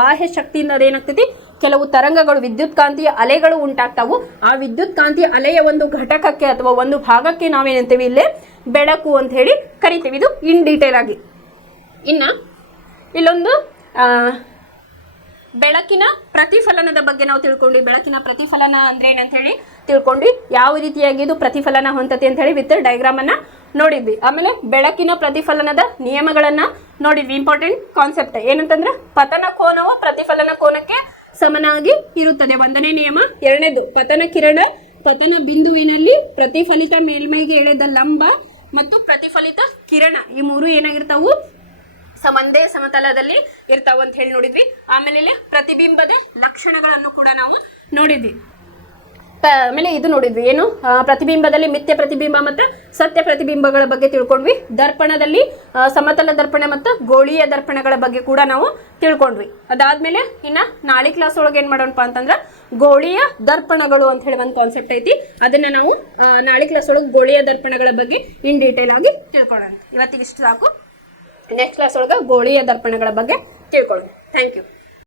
ಬಾಹ್ಯ ಶಕ್ತಿಯಿಂದ ಅದೇನಾಗ್ತತಿ, ಕೆಲವು ತರಂಗಗಳು, ವಿದ್ಯುತ್ ಕಾಂತೀಯ ಅಲೆಗಳು ಉಂಟಾಗ್ತಾವು. ಆ ವಿದ್ಯುತ್ ಕಾಂತೀಯ ಅಲೆಯ ಒಂದು ಘಟಕಕ್ಕೆ ಅಥವಾ ಒಂದು ಭಾಗಕ್ಕೆ ನಾವೇನಂತೀವಿ, ಇಲ್ಲೇ ಬೆಳಕು ಅಂತ ಹೇಳಿ ಕರಿತೀವಿ. ಇದು ಇನ್ ಡೀಟೇಲ್ ಆಗಿ. ಇನ್ನ ಇಲ್ಲೊಂದು ಬೆಳಕಿನ ಪ್ರತಿಫಲನದ ಬಗ್ಗೆ ನಾವು ತಿಳ್ಕೊಂಡ್ವಿ. ಬೆಳಕಿನ ಪ್ರತಿಫಲನ ಅಂದ್ರೆ ಏನಂತ ಹೇಳಿ ತಿಳ್ಕೊಂಡ್ವಿ. ಯಾವ ರೀತಿಯಾಗಿ ಇದು ಪ್ರತಿಫಲನ ಹೊಂದತಿ ಅಂತ ಹೇಳಿ ವಿತ್ ಡಯಾಗ್ರಾಮ್ ಅನ್ನ ನೋಡಿದ್ವಿ. ಆಮೇಲೆ ಬೆಳಕಿನ ಪ್ರತಿಫಲನದ ನಿಯಮಗಳನ್ನ ನೋಡಿದ್ವಿ. ಇಂಪಾರ್ಟೆಂಟ್ ಕಾನ್ಸೆಪ್ಟ್ ಏನಂತಂದ್ರೆ ಪತನ ಕೋನವು ಪ್ರತಿಫಲನ ಕೋನಕ್ಕೆ ಸಮನಾಗಿ ಇರುತ್ತದೆ, ಒಂದನೇ ನಿಯಮ. ಎರಡನೇದು ಪತನ ಕಿರಣ ಪತನ ಬಿಂದುವಿನಲ್ಲಿ ಪ್ರತಿಫಲಿತ ಮೇಲ್ಮೈಗೆ ಎಳೆದ ಲಂಬ ಮತ್ತು ಪ್ರತಿಫಲಿತ ಕಿರಣ ಈ ಮೂರು ಏನಾಗಿರ್ತಾವು, ಒಂದೇ ಸಮತಲದಲ್ಲಿ ಇರ್ತಾವ ಅಂತ ಹೇಳಿ ನೋಡಿದ್ವಿ. ಆಮೇಲೆ ಪ್ರತಿಬಿಂಬದ ಲಕ್ಷಣಗಳನ್ನು ಕೂಡ ನಾವು ನೋಡಿದ್ವಿ. ಆಮೇಲೆ ಇದು ನೋಡಿದ್ವಿ, ಏನು ಪ್ರತಿಬಿಂಬದಲ್ಲಿ ಮಿಥ್ಯ ಪ್ರತಿಬಿಂಬ ಮತ್ತು ಸತ್ಯ ಪ್ರತಿಬಿಂಬಗಳ ಬಗ್ಗೆ ತಿಳ್ಕೊಂಡ್ವಿ. ದರ್ಪಣದಲ್ಲಿ ಸಮತಲ ದರ್ಪಣ ಮತ್ತು ಗೋಳೀಯ ದರ್ಪಣಗಳ ಬಗ್ಗೆ ಕೂಡ ನಾವು ತಿಳ್ಕೊಂಡ್ವಿ. ಅದಾದ್ಮೇಲೆ ಇನ್ನ ನಾಳೆ ಕ್ಲಾಸ್ ಒಳಗೆ ಏನ್ ಮಾಡೋಣಪ್ಪ ಅಂತಂದ್ರೆ ಗೋಳೀಯ ದರ್ಪಣಗಳು ಅಂತ ಹೇಳಿ ಒಂದು ಕಾನ್ಸೆಪ್ಟ್ ಐತಿ. ಅದನ್ನ ನಾವು ನಾಳೆ ಕ್ಲಾಸ್ ಒಳಗೆ ಗೋಳೀಯ ದರ್ಪಣಗಳ ಬಗ್ಗೆ ಇನ್ ಡೀಟೇಲ್ ಆಗಿ ತಿಳ್ಕೊಳ್ಳೋಣ. ಇವತ್ತಿಗೆ ಇಷ್ಟು ಸಾಕು. ನೆಕ್ಸ್ಟ್ ಕ್ಲಾಸ್ ಒಳಗೆ ಗೋಳೀಯ ದರ್ಪಣಗಳ ಬಗ್ಗೆ ತಿಳ್ಕೊಳ್ಳೋಣ. Thank you.